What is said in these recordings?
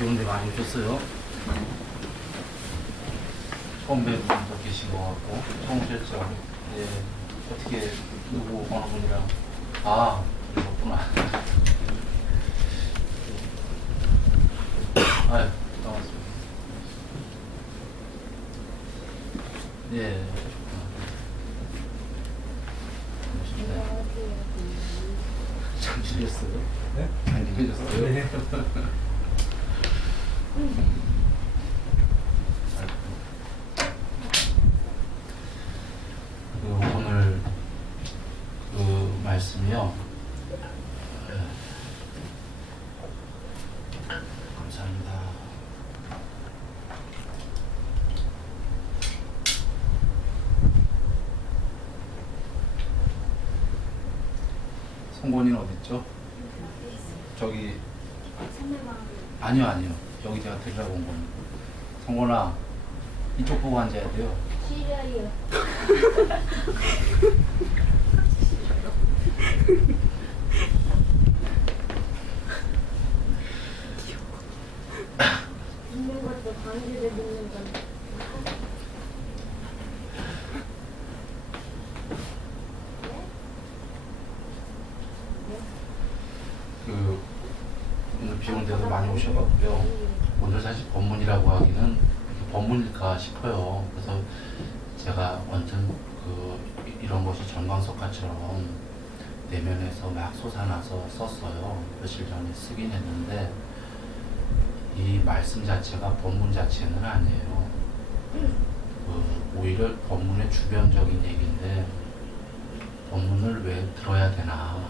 비오는데 많이 오셨어요? 처음 뵌 분도 계신 것 같고, 처음 오셨죠? 예, 어떻게, 누구, 어느 분이랑, 아, 그렇구나. 아유, 반갑습니다. 예, 잘 지냈어요? 네? 잘 지내셨어요? 네. 오늘 그 말씀이요. 감사합니다. 성곤이는 어딨죠? 저기 아니요 여기 제가 데리라고 온 겁니다. 성곤아 이쪽 보고 앉아야 돼요. 싫어요. 있는 것도 강제로 있는 건. 그 오늘 비 오는 데도 많이 오셔가지고요. 오늘 사실 법문이라고 하기는 법문일까 싶어요. 그래서 제가 완전 이런 것이 전광석화처럼 내면에서 막 솟아나서 썼어요. 며칠 전에 쓰긴 했는데 이 말씀 자체가 법문 자체는 아니에요. 오히려 법문의 주변적인 얘기인데 법문을 왜 들어야 되나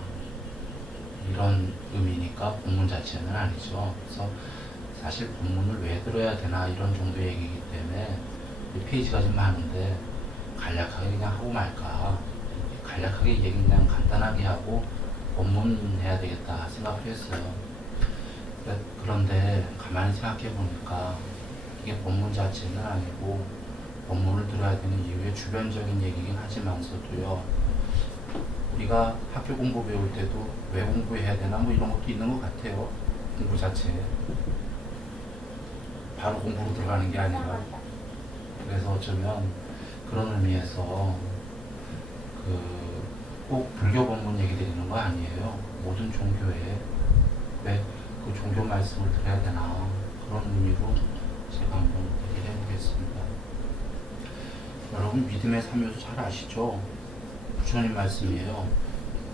이런 의미니까 본문 자체는 아니죠. 그래서 사실 본문을 왜 들어야 되나 이런 정도의 얘기이기 때문에 이 페이지가 좀 많은데 간략하게 그냥 하고 말까, 간략하게 얘기 그냥 간단하게 하고 본문 해야 되겠다 생각을 했어요. 그런데 가만히 생각해 보니까 이게 본문 자체는 아니고 본문을 들어야 되는 이유의 주변적인 얘기긴 하지만서도요, 우리가 학교 공부 배울 때도 왜 공부해야 되나 뭐 이런 것도 있는 것 같아요. 공부 자체에 바로 공부로 들어가는 게 아니라. 그래서 어쩌면 그런 의미에서 꼭 불교 법문 얘기 드리는 거 아니에요. 모든 종교에 왜 그 종교 말씀을 들어야 되나 그런 의미로 제가 한번 얘기를 해보겠습니다. 여러분 믿음의 3요소 잘 아시죠? 부처님 말씀이에요.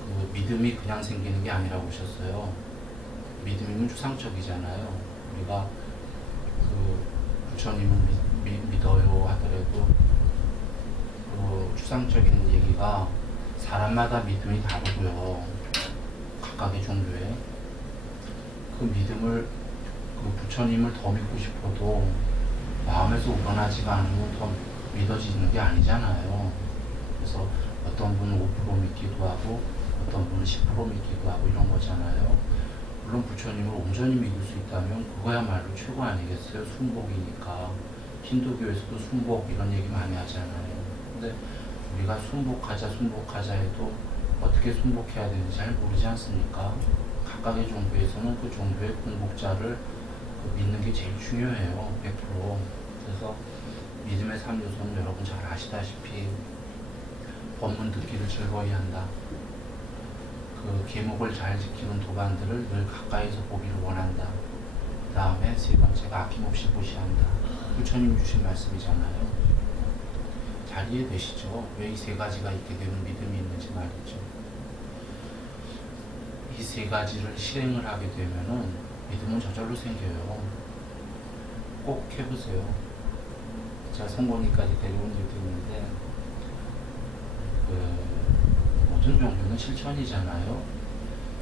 그 믿음이 그냥 생기는 게 아니라고 하셨어요. 믿음이면 추상적이잖아요. 우리가 부처님을 믿어요 하더라도 그 추상적인 얘기가 사람마다 믿음이 다르고요. 각각의 종교에 그 믿음을 부처님을 더 믿고 싶어도 마음에서 우러나지가 않으면 더 믿어지는 게 아니잖아요. 그래서 어떤 분은 5% 믿기도 하고 어떤 분은 10% 믿기도 하고 이런 거잖아요. 물론 부처님을 온전히 믿을 수 있다면 그거야말로 최고 아니겠어요? 순복이니까. 힌두교에서도 순복 이런 얘기 많이 하잖아요. 근데 우리가 순복하자 해도 어떻게 순복해야 되는지 잘 모르지 않습니까? 각각의 종교에서는 그 종교의 공복자를 믿는 게 제일 중요해요. 100%. 그래서 믿음의 3요소는 여러분 잘 아시다시피 법문 듣기를 즐거이 한다. 그 계목을 잘 지키는 도반들을 늘 가까이서 보기를 원한다. 그 다음에 세 번째가 아낌없이 보시한다. 부처님 주신 말씀이잖아요. 잘 이해되시죠? 왜 이 세 가지가 있게 되는 믿음이 있는지 말이죠. 이 세 가지를 실행을 하게 되면은 믿음은 저절로 생겨요. 꼭 해보세요. 제가 성공리까지 데려온 적도 있는데 모든 종교는 실천이잖아요.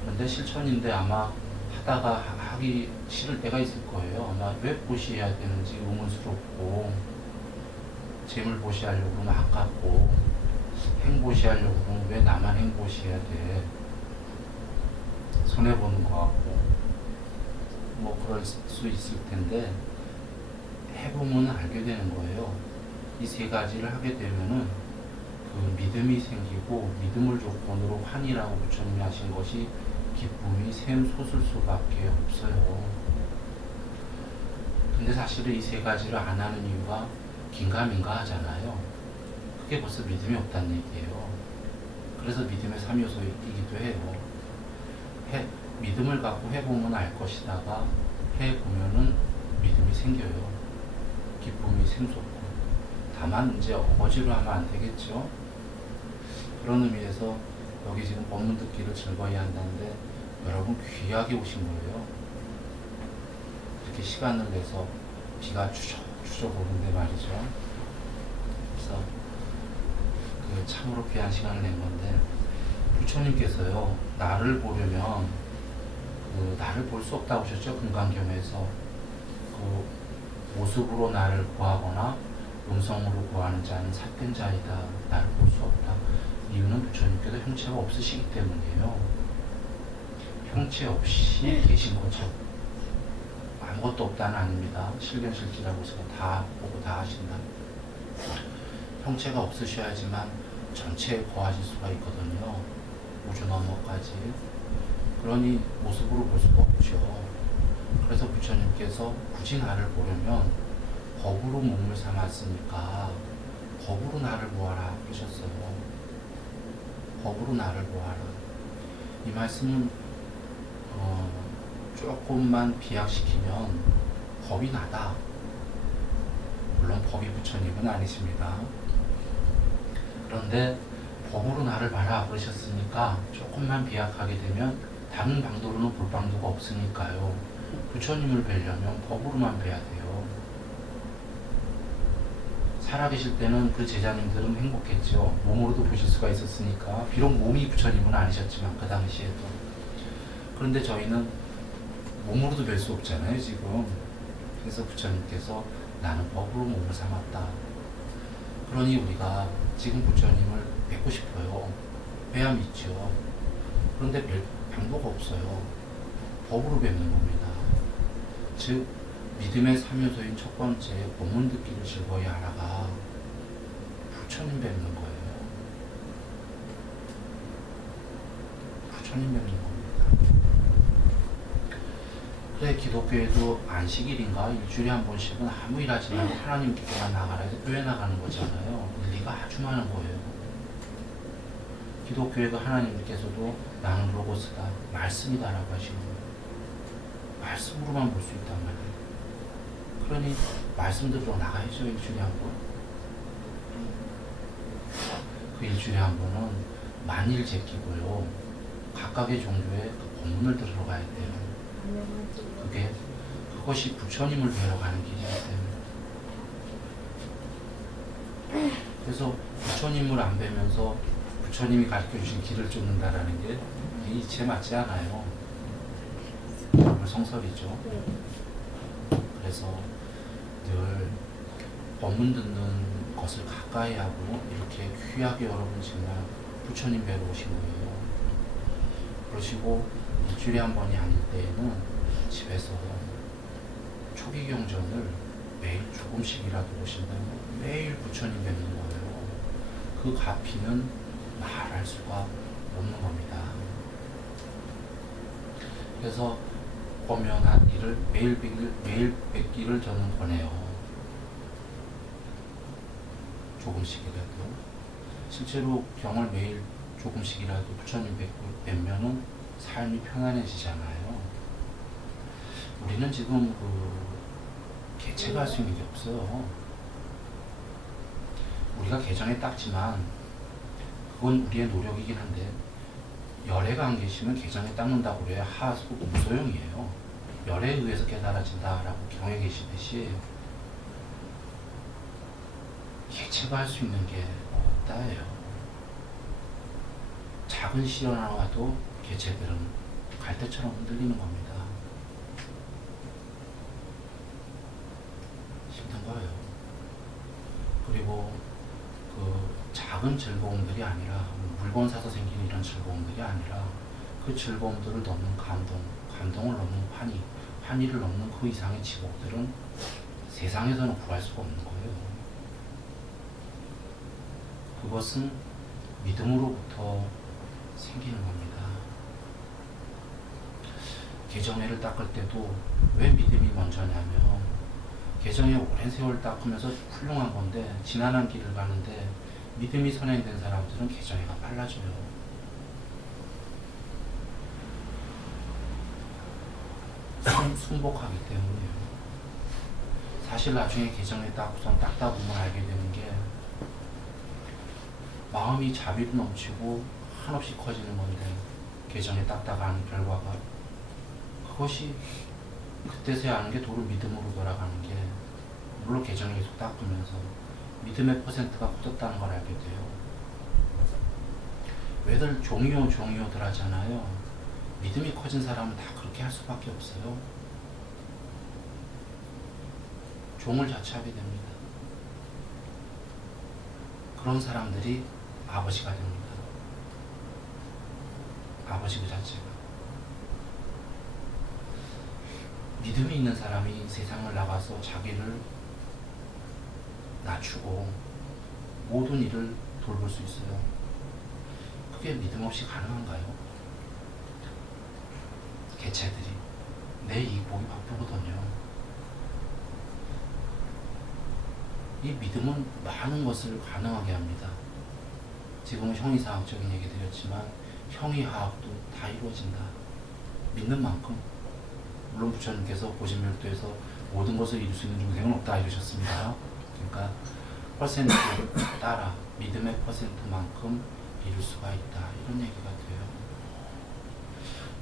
그런데 실천인데 아마 하다가 하기 싫을 때가 있을 거예요. 아마 왜 보시해야 되는지 의문스럽고, 재물 보시하려고 그러면 아깝고, 행보시하려고 그러면 왜 나만 행보시해야 돼? 손해보는 것 같고, 뭐 그럴 수 있을 텐데 해보면 알게 되는 거예요. 이 세 가지를 하게 되면은 그 믿음이 생기고, 믿음을 조건으로 환이라고 부처님이 하신 것이 기쁨이 샘솟을 수밖에 없어요. 근데 사실은 이 세 가지를 안 하는 이유가 긴가민가 하잖아요. 그게 벌써 믿음이 없다는 얘기예요. 그래서 믿음의 3요소이기도 해요. 믿음을 갖고 해보면 알 것이다가 해보면은 믿음이 생겨요. 기쁨이 샘솟고. 다만 이제 어거지로 하면 안 되겠죠. 그런 의미에서 여기 지금 본문 듣기를 즐거이 한다는데 여러분 귀하게 오신 거예요. 이렇게 시간을 내서 비가 추적추적 오는데 말이죠. 그래서 그 참으로 귀한 시간을 낸 건데 부처님께서요 나를 보려면 나를 볼 수 없다고 하셨죠. 금강경에서 그 모습으로 나를 구하거나 음성으로 구하는 자는 삿된 자이다. 나를 볼 수 없다. 이유는 부처님께서 형체가 없으시기 때문이에요. 형체 없이 계신 거죠. 아무것도 없다는 아닙니다. 실견실지라고 해서 다 보고 다 하신다. 형체가 없으셔야지만 전체에 거하실 수가 있거든요. 우주 너머까지. 그러니 모습으로 볼 수가 없죠. 그래서 부처님께서 굳이 나를 보려면 법으로 몸을 삼았으니까 법으로 나를 보아라 그러셨어요. 법으로 나를 보아라. 이 말씀은 조금만 비약시키면 법이 나다. 물론 법이 부처님은 아니십니다. 그런데 법으로 나를 봐라 그러셨으니까 조금만 비약하게 되면 다른 방도로는 볼 방도가 없으니까요. 부처님을 뵈려면 법으로만 뵈야 돼요. 살아계실 때는 그 제자님들은 행복했죠. 몸으로도 보실 수가 있었으니까. 비록 몸이 부처님은 아니셨지만 그 당시에도. 그런데 저희는 몸으로도 뵐 수 없잖아요 지금. 그래서 부처님께서 나는 법으로 몸을 삼았다. 그러니 우리가 지금 부처님을 뵙고 싶어요. 뵈야 믿죠. 그런데 뵐 방도가 없어요. 법으로 뵙는 겁니다. 즉 믿음의 3요소인 첫 번째 본문 듣기를 즐거이 하라가 부처님 뵙는 거예요. 부처님 뵙는 겁니다. 그래 기독교에도 안식일인가 일주일에 한 번씩은 아무 일 하지 말고 하나님께만 나가라 해서 교회 나가는 거잖아요. 일리가 아주 많은 거예요. 기독교에도 하나님께서도 나는 로고스다, 말씀이다라고 하시는 거예요. 말씀으로만 볼 수 있단 말이에요. 그러니 말씀 들으러 나가야죠. 일주일에 한 번. 그 일주일에 한 번은 만일 제끼고요. 각각의 종교의 그 본문을 들으러 가야 돼요. 그것이 부처님을 뵈러 가는 길이기 때문에. 그래서 부처님을 안 뵈면서 부처님이 가르쳐 주신 길을 쫓는다라는 게 이치에 맞지 않아요. 성설이죠. 그래서 늘 법문 듣는 것을 가까이 하고 이렇게 귀하게 여러분 정말 부처님 뵈러 오신 거예요. 그러시고 일주일에 한 번이 아닐 때에는 집에서 초기 경전을 매일 조금씩이라도 보신다면 매일 부처님 뵙는 거예요. 그 가피는 말할 수가 없는 겁니다. 그래서 범연한 일을 매일 뵙기를 저는 권해요. 조금씩이라도. 실제로 경을 매일 조금씩이라도 부처님 뵙면은 삶이 편안해지잖아요. 우리는 지금 개체가 할 수 있는 게 없어요. 우리가 개정에 닦지만 그건 우리의 노력이긴 한데 열애가 안 계시면 개정에 닦는다고 그래야 무소용이에요. 열애에 의해서 깨달아진다라고 경에 계시듯이 개체가 할 수 있는 게 없다예요. 작은 시련 하나 와도 개체들은 갈대처럼 흔들리는 겁니다. 힘든 거예요. 그리고 그 작은 즐거움들이 아니라 물건 사서 생기는 이런 즐거움들이 아니라 그 즐거움들을 넘는 감동을 넘는 환희를 넘는 그 이상의 지복들은 세상에서는 구할 수가 없는 거예요. 그것은 믿음으로부터 생기는 겁니다. 개정회를 닦을 때도 왜 믿음이 먼저냐면 개정에 오랜 세월 닦으면서 훌륭한 건데 지난한 길을 가는데 믿음이 선행된 사람들은 개정에가 빨라져요. 순복하기 때문이에요. 사실 나중에 개정에 닦고선 닦다 보면 알게 되는 게 마음이 자비로 넘치고 한없이 커지는 건데 개정에 닦다가 하는 결과가 그것이 그때서야 아는 게 도로 믿음으로 돌아가는 게 물론 개정에 계속 닦으면서 믿음의 퍼센트가 커졌다는 걸 알게 돼요. 왜들 종이요들 하잖아요. 믿음이 커진 사람은 다 그렇게 할 수밖에 없어요. 종을 자처하게 됩니다. 그런 사람들이 아버지가 됩니다. 아버지 그 자체가. 믿음이 있는 사람이 세상을 나가서 자기를 낮추고 모든 일을 돌볼 수 있어요. 그게 믿음 없이 가능한가요? 개체들이 내 이익 보기 바쁘거든요. 이 믿음은 많은 것을 가능하게 합니다. 지금은 형이사학적인 얘기 드렸지만 형이하학도 다 이루어진다. 믿는 만큼. 물론 부처님께서 고신멸도에서 모든 것을 이룰 수 있는 중생은 없다 이러셨습니다. 그러니까 퍼센트 따라 믿음의 퍼센트만큼 이룰 수가 있다 이런 얘기가 돼요.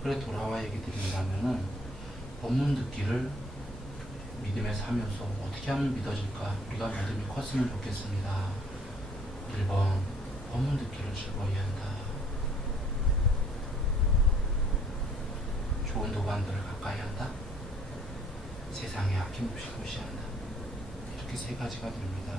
그래 돌아와 얘기 드린다면은 법문 듣기를 믿음에서 하면서 어떻게 하면 믿어질까? 우리가 믿음이 컸으면 좋겠습니다. 1번 법문 듣기를 즐거이 한다. 좋은 도반들을 가까이 한다. 세상에 아낌없이 무시한다. 이렇게 세 가지가 됩니다.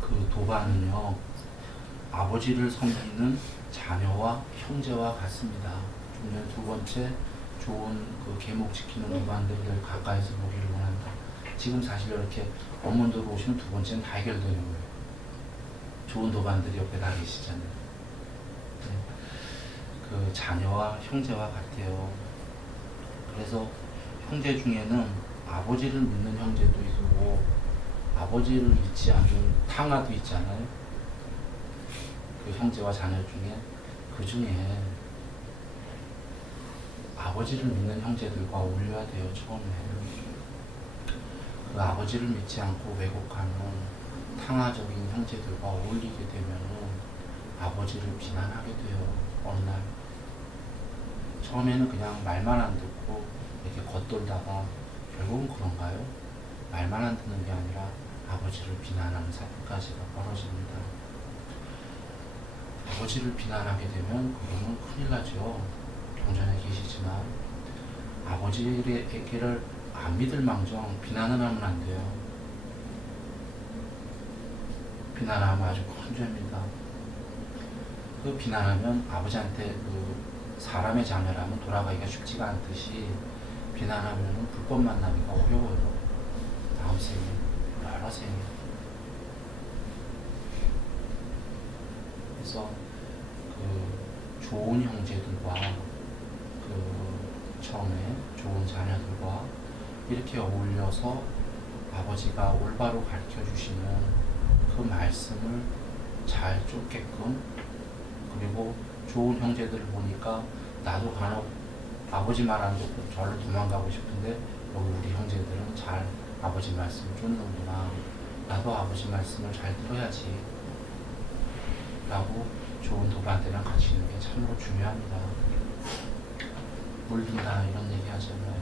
그 도반은요, 아버지를 섬기는 자녀와 형제와 같습니다. 두 번째, 좋은 그 계목 지키는 도반들을 가까이서 보기를 원한다. 지금 사실 이렇게 법문으로 오시면 두 번째는 다 해결되는 거예요. 좋은 도반들이 옆에 다 계시잖아요. 네. 그 자녀와 형제와 같아요. 그래서 형제 중에는 아버지를 믿는 형제도 있고 아버지를 믿지 않는 탕아도 있잖아요. 그 형제와 자녀 중에 그 중에 아버지를 믿는 형제들과 어울려야 돼요. 처음에 그 아버지를 믿지 않고 왜곡하는 탕아적인 형제들과 어울리게 되면은 아버지를 비난하게 돼요. 어느 날 처음에는 그냥 말만 안 듣고 이렇게 겉돌다가 결국은 그런가요? 말만 안 듣는 게 아니라 아버지를 비난하는 사건까지가 벌어집니다. 아버지를 비난하게 되면 그거는 큰일 나죠. 경전에 계시지만 아버지를 안 믿을 망정 비난을 하면 안 돼요. 비난하면 아주 큰 죄입니다. 그 비난하면 아버지한테 그 사람의 자녀라면 돌아가기가 쉽지가 않듯이 비난하면 불법 만나기가 어려워요. 다음 생에, 여러 생에. 그래서 그 좋은 형제들과 그 처음에 좋은 자녀들과 이렇게 어울려서 아버지가 올바로 가르쳐 주시는 그 말씀을 잘 쫓게끔, 그리고 좋은 형제들을 보니까 나도 간혹 아버지 말 안 듣고 절로 도망가고 싶은데 여기 우리 형제들은 잘 아버지 말씀을 쫓는구나. 나도 아버지 말씀을 잘 들어야지 라고 좋은 도반들이랑 같이 있는 게 참으로 중요합니다. 물든다 이런 얘기 하잖아요.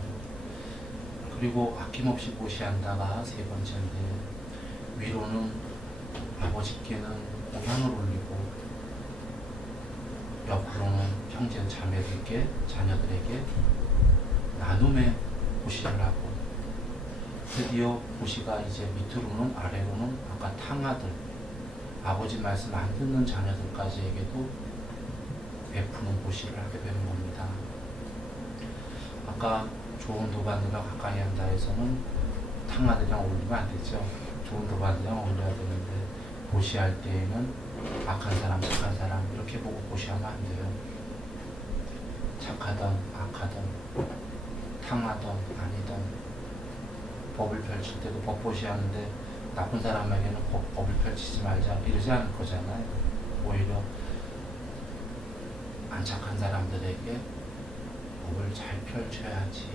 그리고 아낌없이 보시한다가 세 번째인데, 위로는 아버지께는 공양을 올리고 옆으로는 형제 자매들께, 자녀들에게 나눔의 보시를 하고, 드디어 보시가 이제 밑으로는, 아래로는 아까 탕아들, 아버지 말씀 안 듣는 자녀들까지에게도 베푸는 보시를 하게 되는 겁니다. 아까 좋은 도반이랑 가까이 한다 해서는 탕아들이랑 어울리면 안 되죠. 좋은 도반이랑 어울려야 되는데 보시할 때에는 악한 사람, 착한 사람 이렇게 보고 보시하면 안 돼요. 착하던 악하던 탕하던 아니던 법을 펼칠 때도 법 보시하는데 나쁜 사람에게는 법을 펼치지 말자 이러지 않을 거잖아요. 오히려 안 착한 사람들에게 법을 잘 펼쳐야지.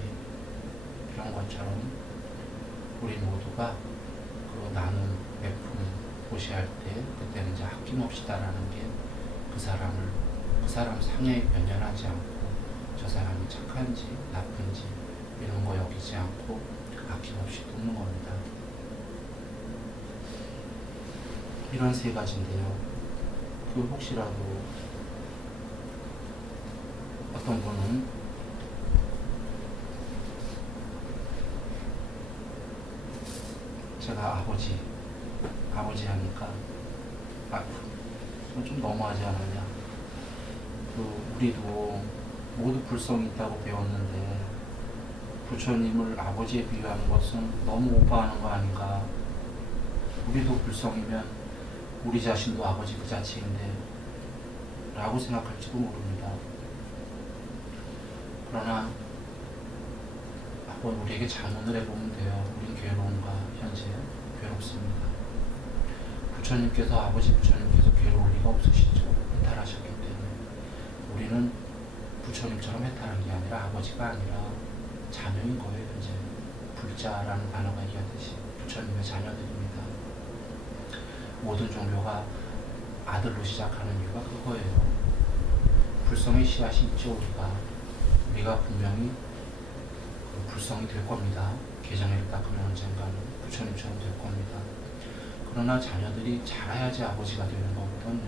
이런 것처럼 우리 모두가 그 나눔, 베품 보시할 때 그때는 이제 아낌없이 따라는 게 그 사람 상에 변연하지 않고 저 사람이 착한지 나쁜지 이런 거 여기지 않고 아낌없이 돕는 겁니다. 이런 세 가지인데요. 그 혹시라도 어떤 분은 제가 아버지 하니까 좀 너무하지 않았냐. 우리도 모두 불성이 있다고 배웠는데 부처님을 아버지에 비유하는 것은 너무 오버하는 거 아닌가. 우리도 불성이면 우리 자신도 아버지 그 자체인데 라고 생각할지도 모릅니다. 그러나 한번 우리에게 자문을 해보면 돼요. 우린 괴로운가? 현재 괴롭습니다. 아버지 부처님께서 괴로울 리가 없으시죠. 해탈하셨기 때문에. 우리는 부처님처럼 해탈한 게 아니라 아버지가 아니라 자녀인 거예요. 현재 불자라는 단어가 얘기하듯이 부처님의 자녀들입니다. 모든 종교가 아들로 시작하는 이유가 그거예요. 불성의 씨앗이 있죠. 우리가 분명히 불성이 될 겁니다. 개정회를 닦으면 언젠가는 부처님처럼 될 겁니다. 그러나 자녀들이 자라야지 아버지가 되는 거거든요.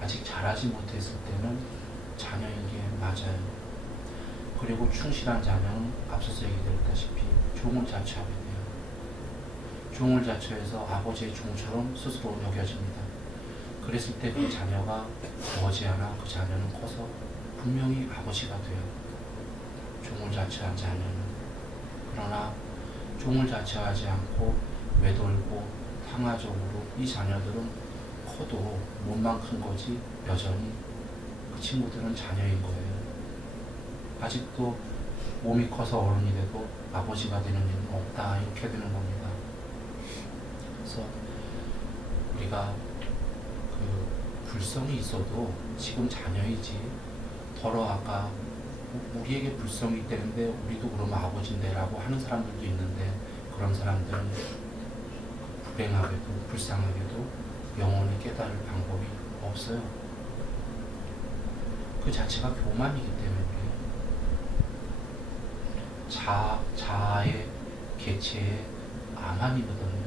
아직 자라지 못했을 때는 자녀인 게 맞아요. 그리고 충실한 자녀는 앞서서 얘기드렸다시피 종을 자처하게 돼요. 종을 자처해서 아버지의 종처럼 스스로 여겨집니다. 그랬을 때 그 자녀가 머지않아 그 자녀는 커서 분명히 아버지가 돼요. 종을 자처한 자녀는. 그러나 종을 자처하지 않고 외돌고 탕화적으로 이 자녀들은 커도 몸만 큰 거지 여전히 그 친구들은 자녀인 거예요. 아직도 몸이 커서 어른이 돼도 아버지가 되는 일은 없다. 이렇게 되는 겁니다. 그래서 우리가 불성이 있어도 지금 자녀이지 아까 우리에게 불성이 있다는데 우리도 그러면 아버지인데 라고 하는 사람들도 있는데 그런 사람들은 불행하게도 불쌍하게도 영원히 깨달을 방법이 없어요. 그 자체가 교만이기 때문에 자아의 개체의 아만이거든요.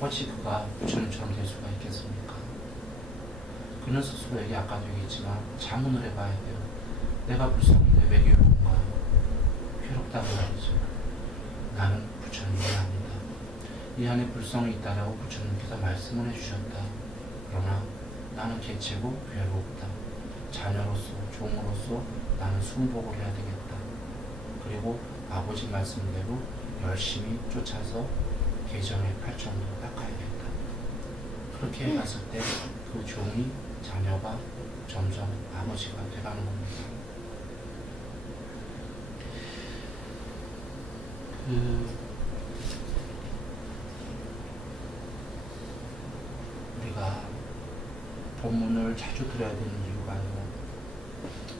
어찌 그가 부처님처럼 될 수가 있겠습니까? 그는 스스로에게 아까도 얘기했지만 자문을 해봐야 돼요. 내가 불쌍한데 왜 괴로운가? 괴롭다고 말이죠. 나는 부처님이 아니다. 이 안에 불성이 있다라고 부처님께서 말씀을 해주셨다. 그러나 나는 개체고 괴롭다. 자녀로서 종으로서 나는 순복을 해야 되겠다. 그리고 아버지 말씀대로 열심히 쫓아서 계정의 8점도 닦아야겠다. 그렇게 해갔을 때 그 종이 자녀가 점점 아버지가 돼가는 겁니다. 우리가 본문을 자주 들어야 되는 이유가요.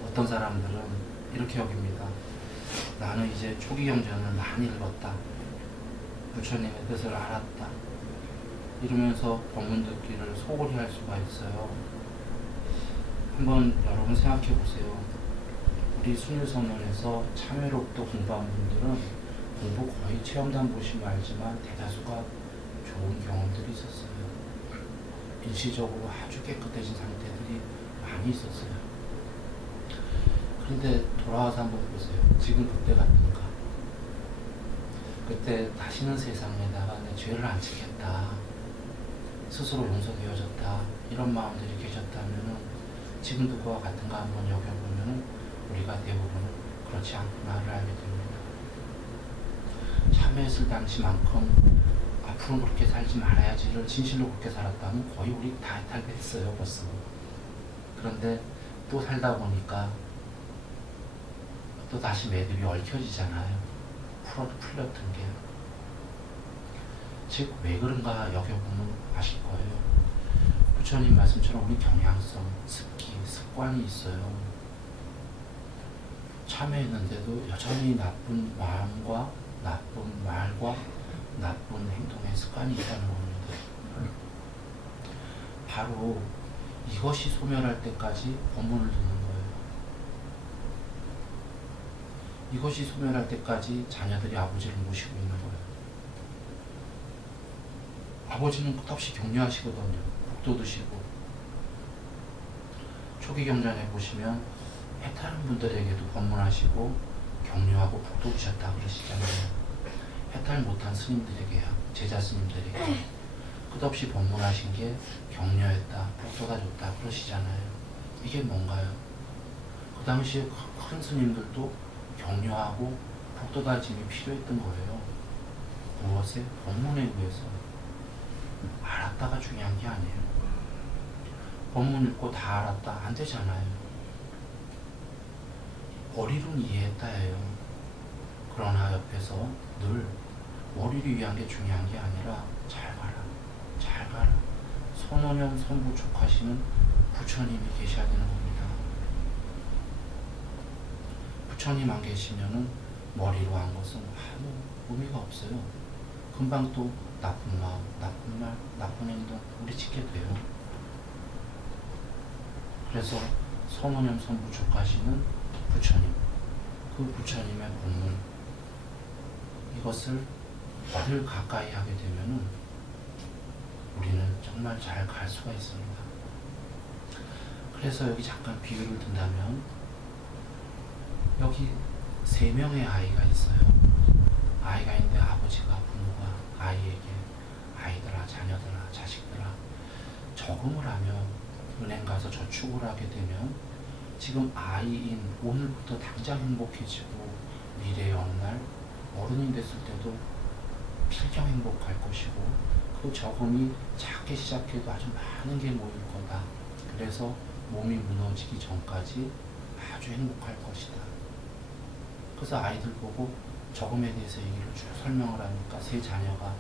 어떤 사람들은 이렇게 여깁니다. 나는 이제 초기 경전을 많이 읽었다. 부처님의 뜻을 알았다. 이러면서 본문 듣기를 소홀히 할 수가 있어요. 한번 여러분 생각해 보세요. 우리 순일선언에서 참회로부터 공부한 분들은 공부 거의 체험단 보시면 알지만 대다수가 좋은 경험들이 있었어요. 일시적으로 아주 깨끗해진 상태들이 많이 있었어요. 그런데 돌아와서 한번 보세요. 지금 그때 같은가? 그때 다시는 세상에다가 내 죄를 안 짓겠다. 스스로 용서되어졌다. 이런 마음들이 계셨다면 지금도 그와 같은가 한번 여겨보면 우리가 대부분 그렇지 않구나를 알게 됩니다. 참회했을 당시만큼 앞으로는 그렇게 살지 말아야지를 진실로 그렇게 살았다면 거의 우리 다 해탈됐어요 벌써. 그런데 또 살다 보니까 또 다시 매듭이 얽혀지잖아요. 풀렸던 게. 즉 왜 그런가 여겨보면 아실 거예요. 부처님 말씀처럼 우리 경향성, 습관이 있어요. 참회했는데도 여전히 나쁜 마음과 나쁜 말과 나쁜 행동의 습관이 있다는 겁니다. 바로 이것이 소멸할 때까지 법문을 듣는 거예요. 이것이 소멸할 때까지 자녀들이 아버지를 모시고 있는 거예요. 아버지는 끝없이 격려하시거든요. 복도 드시고. 초기 경전에 보시면 해탈한 분들에게도 법문하시고 격려하고 복도 드셨다 그러시잖아요. 해탈 못한 스님들에게요, 제자 스님들에게 끝없이 법문하신 게 격려했다, 복도가 좋다 그러시잖아요. 이게 뭔가요? 그 당시에 큰 스님들도 격려하고 복도다짐이 필요했던 거예요. 무엇에? 법문에 의해서. 알았다가 중요한 게 아니에요. 법문 읽고 다 알았다 안 되잖아요. 머리로는 이해했다예요. 그러나 옆에서 늘 머리를 위한 게 중요한 게 아니라 잘 가라, 잘 가라. 선원형 선부촉하시는 부처님이 계셔야 되는 겁니다. 부처님 안 계시면은 머리로 한 것은 아무 의미가 없어요. 금방 또 나쁜 마음, 나쁜 말, 나쁜 행동 우리 짓게 돼요. 그래서 선원형 선부촉하시는 부처님, 그 부처님의 법문, 이것을 늘 가까이 하게 되면은 우리는 정말 잘 갈 수가 있습니다. 그래서 여기 잠깐 비유를 든다면 여기 3명의 아이가 있어요. 아이가 있는데 아버지가 부모가 아이에게 아이들아, 자녀들아, 자식들아 저금을 하면 은행 가서 저축을 하게 되면 지금 아이인 오늘부터 당장 행복해지고 미래의 어느 날 어른이 됐을 때도 필경 행복할 것이고 그 저금이 작게 시작해도 아주 많은 게 모일 거다. 그래서 몸이 무너지기 전까지 아주 행복할 것이다. 그래서 아이들 보고 저금에 대해서 얘기를 쭉 설명을 하니까 세 자녀가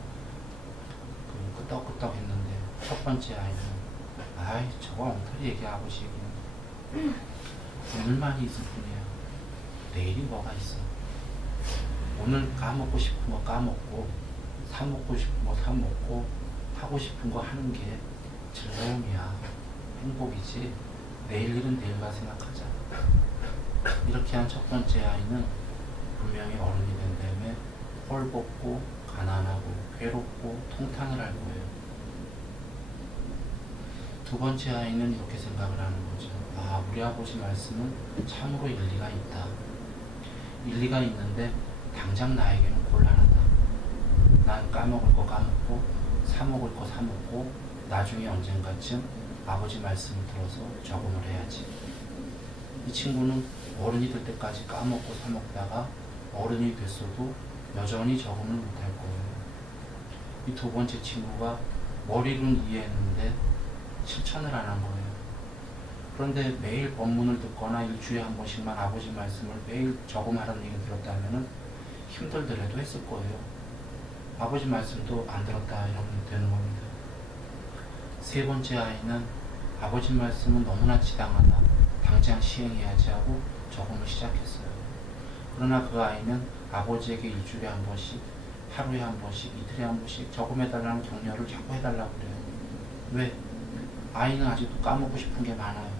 그 끄떡끄떡 했는데 첫 번째 아이는 아이 저거 엉터리 얘기 아버지 얘기는 오늘만이 있을 뿐이야. 내일이 뭐가 있어. 오늘 까먹고 싶은 거 까먹고 사먹고 싶은 거 사먹고 하고 싶은 거 하는 게 즐거움이야. 행복이지. 내일 일은 내일가 생각하자. 이렇게 한 첫 번째 아이는 분명히 어른이 된 다음에 헐벗고 가난하고 괴롭고 통탄을 할 거예요. 두 번째 아이는 이렇게 생각을 하는 거죠. 아, 우리 아버지 말씀은 참으로 일리가 있다. 일리가 있는데 당장 나에게는 곤란하다. 난 까먹을 거 까먹고 사먹을 거 사먹고 나중에 언젠가쯤 아버지 말씀을 들어서 저금을 해야지. 이 친구는 어른이 될 때까지 까먹고 사먹다가 어른이 됐어도 여전히 저금을 못할 거예요. 이 두 번째 친구가 머리로는 이해했는데 실천을 안 한 거예요. 그런데 매일 법문을 듣거나 일주일에 한 번씩만 아버지 말씀을 매일 저금하라는 얘기를 들었다면 힘들더라도 했을 거예요. 아버지 말씀도 안 들었다 이러면 되는 겁니다. 세 번째 아이는 아버지 말씀은 너무나 지당하다. 당장 시행해야지 하고 저금을 시작했어요. 그러나 그 아이는 아버지에게 일주일에 한 번씩, 하루에 한 번씩, 이틀에 한 번씩 저금해달라는 격려를 자꾸 해달라고 그래요. 왜? 아이는 아직도 까먹고 싶은 게 많아요.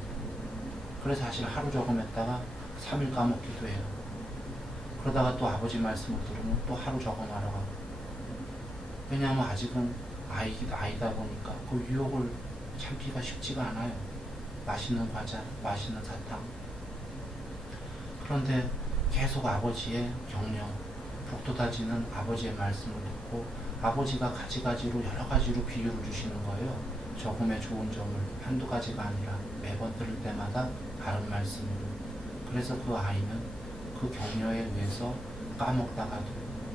그래서 사실 하루 저금했다가 3일 까먹기도 해요. 그러다가 또 아버지 말씀을 들으면 또 하루 저금하러 가고. 왜냐하면 아직은 아이다 보니까 그 유혹을 참기가 쉽지가 않아요. 맛있는 과자, 맛있는 사탕. 그런데 계속 아버지의 격려, 복도다지는 아버지의 말씀을 듣고 아버지가 가지가지로 여러 가지로 비유를 주시는 거예요. 저금의 좋은 점을 한두 가지가 아니라 매번 들을 때마다 다른 말씀으로 그래서 그 아이는 그 격려에 의해서 까먹다가도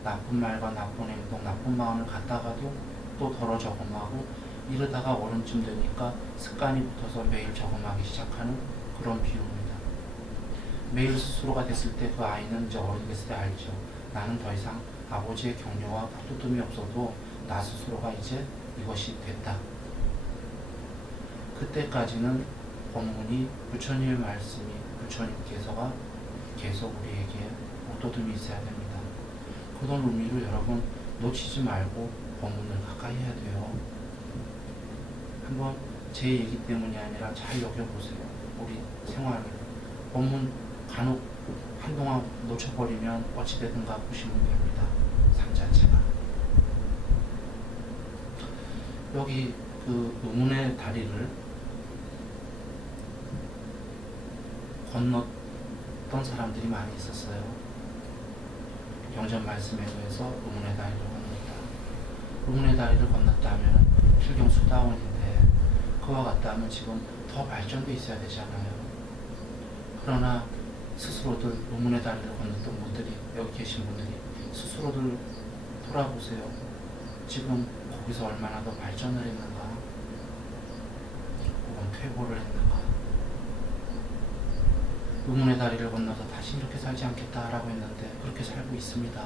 나쁜 말과 나쁜 행동, 나쁜 마음을 갖다가도 또 덜어 저금하고 이러다가 어른쯤 되니까 습관이 붙어서 매일 저금하기 시작하는 그런 비유입니다. 매일 스스로가 됐을 때 그 아이는 이제 어른이 됐을 때 알죠. 나는 더 이상 아버지의 격려와 부뚜뜸이 없어도 나 스스로가 이제 이것이 됐다. 그때까지는 법문이 부처님의 말씀이 부처님께서가 계속 우리에게 목도듬이 있어야 됩니다. 그런 의미로 여러분 놓치지 말고 법문을 가까이 해야 돼요. 한번 제 얘기 때문이 아니라 잘 여겨보세요. 우리 생활을. 법문 간혹 한동안 놓쳐버리면 어찌되든가 보시면 됩니다. 삶 자체가. 여기 그 의문의 다리를 건넜던 사람들이 많이 있었어요. 경전 말씀에 의해서 의문의 다리를 건넜다. 의문의 다리를 건넜다면 필경 수다원인데 그와 같다면 지금 더 발전돼 있어야 되잖아요. 그러나 스스로들 의문의 다리를 건넜던 분들이 여기 계신 분들이 스스로들 돌아보세요. 지금 거기서 얼마나 더 발전을 했는가 혹은 퇴보를 했는가. 의문의 다리를 건너서 다시 이렇게 살지 않겠다라고 했는데 그렇게 살고 있습니다.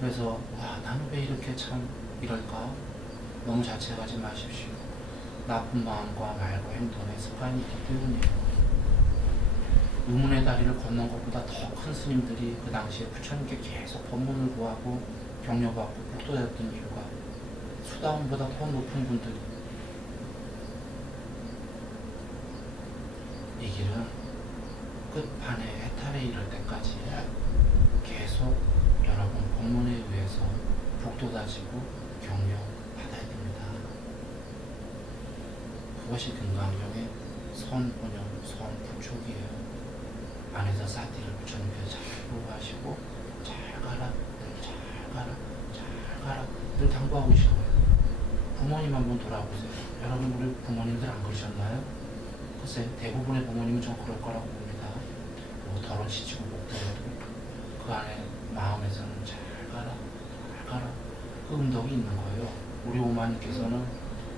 그래서 와 나는 왜 이렇게 참 이럴까? 너무 자책하지 마십시오. 나쁜 마음과 말과 행동의 습관이 있기 때문이에요. 의문의 다리를 건넌 것보다 더 큰 스님들이 그 당시에 부처님께 계속 법문을 구하고 격려받고 복도했던 이유가 수다원보다 더 높은 분들이 이 길은 끝판에 해탈에 이를 때까지 계속 여러분 법문에 의해서 복도다지고 격려받아야 됩니다. 그것이 금강경의 선운영, 선부촉이에요. 안에서 사티를 부처님께서 잘 보호하시고 잘 가라, 잘 가라, 잘 가라 늘 당부하고 계시는 거예요. 부모님 한번 돌아보세요. 여러분 우리 부모님들 안 그러셨나요? 글쎄 대부분의 부모님은 좀 그럴 거라고 봅니다. 뭐 더러치지고 목도려도 그 안에 마음에서는 잘 가라, 잘 가라 그 음덕이 있는 거예요. 우리 어머니께서는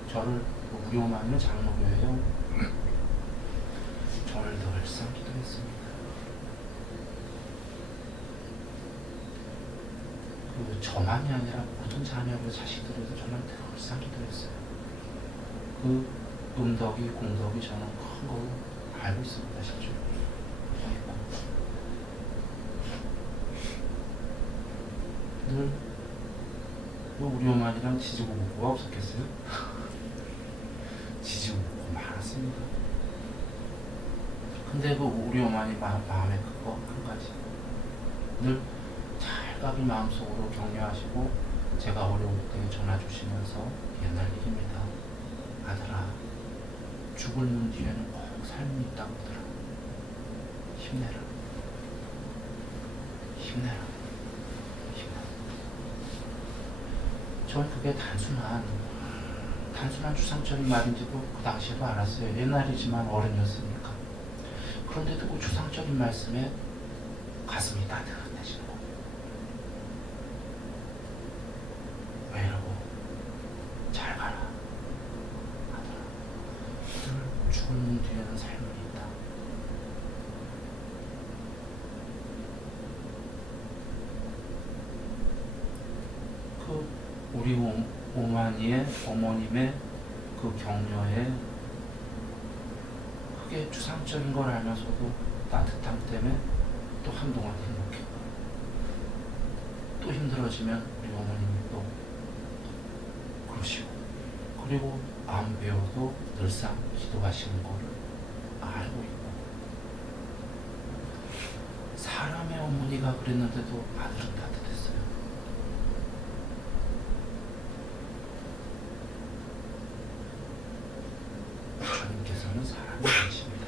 저를, 우리 어머니는 장로교예요. 저를 늘상 기도했습니다. 그 저만이 아니라 모든 자녀들, 자식들에서 정말 늘상 기도했어요. 그 음덕이, 공덕이 저는 큰 걸로 알고 있습니다. 실제로. 늘 우리 어머니랑 지지고 볶고가 없었겠어요? 지지고 볶고 많았습니다. 근데 그 우리 어머니 마음에 그거 한 가지 늘 찰가기 마음속으로 격려하시고 제가 어려울 때 전화 주시면서 옛날 얘기입니다. 아들아 죽을 문 뒤에는 꼭 삶이 있다고 하더라. 힘내라. 힘내라. 힘내라. 전 그게 단순한 주상적인 말인지도 그 당시에도 알았어요. 옛날이지만 어른이었으니까. 그런데도 그 주상적인 말씀에 가슴이 따뜻해지는 거예요. 왜 이러고 잘 가라. 아들아. 늘 죽은 뒤에는 삶이 있다. 그 우리 어머님의 그 격려에 그게 주상적인 걸 알면서도 따뜻함 때문에 또 한동안 행복했고 또 힘들어지면 우리 어머님이 또 그러시고 그리고 안 배워도 늘상 기도하시는 거를 알고 있고 사람의 어머니가 그랬는데도 아들은 따뜻했어요. 부처님께서는 사람이 아니십니다.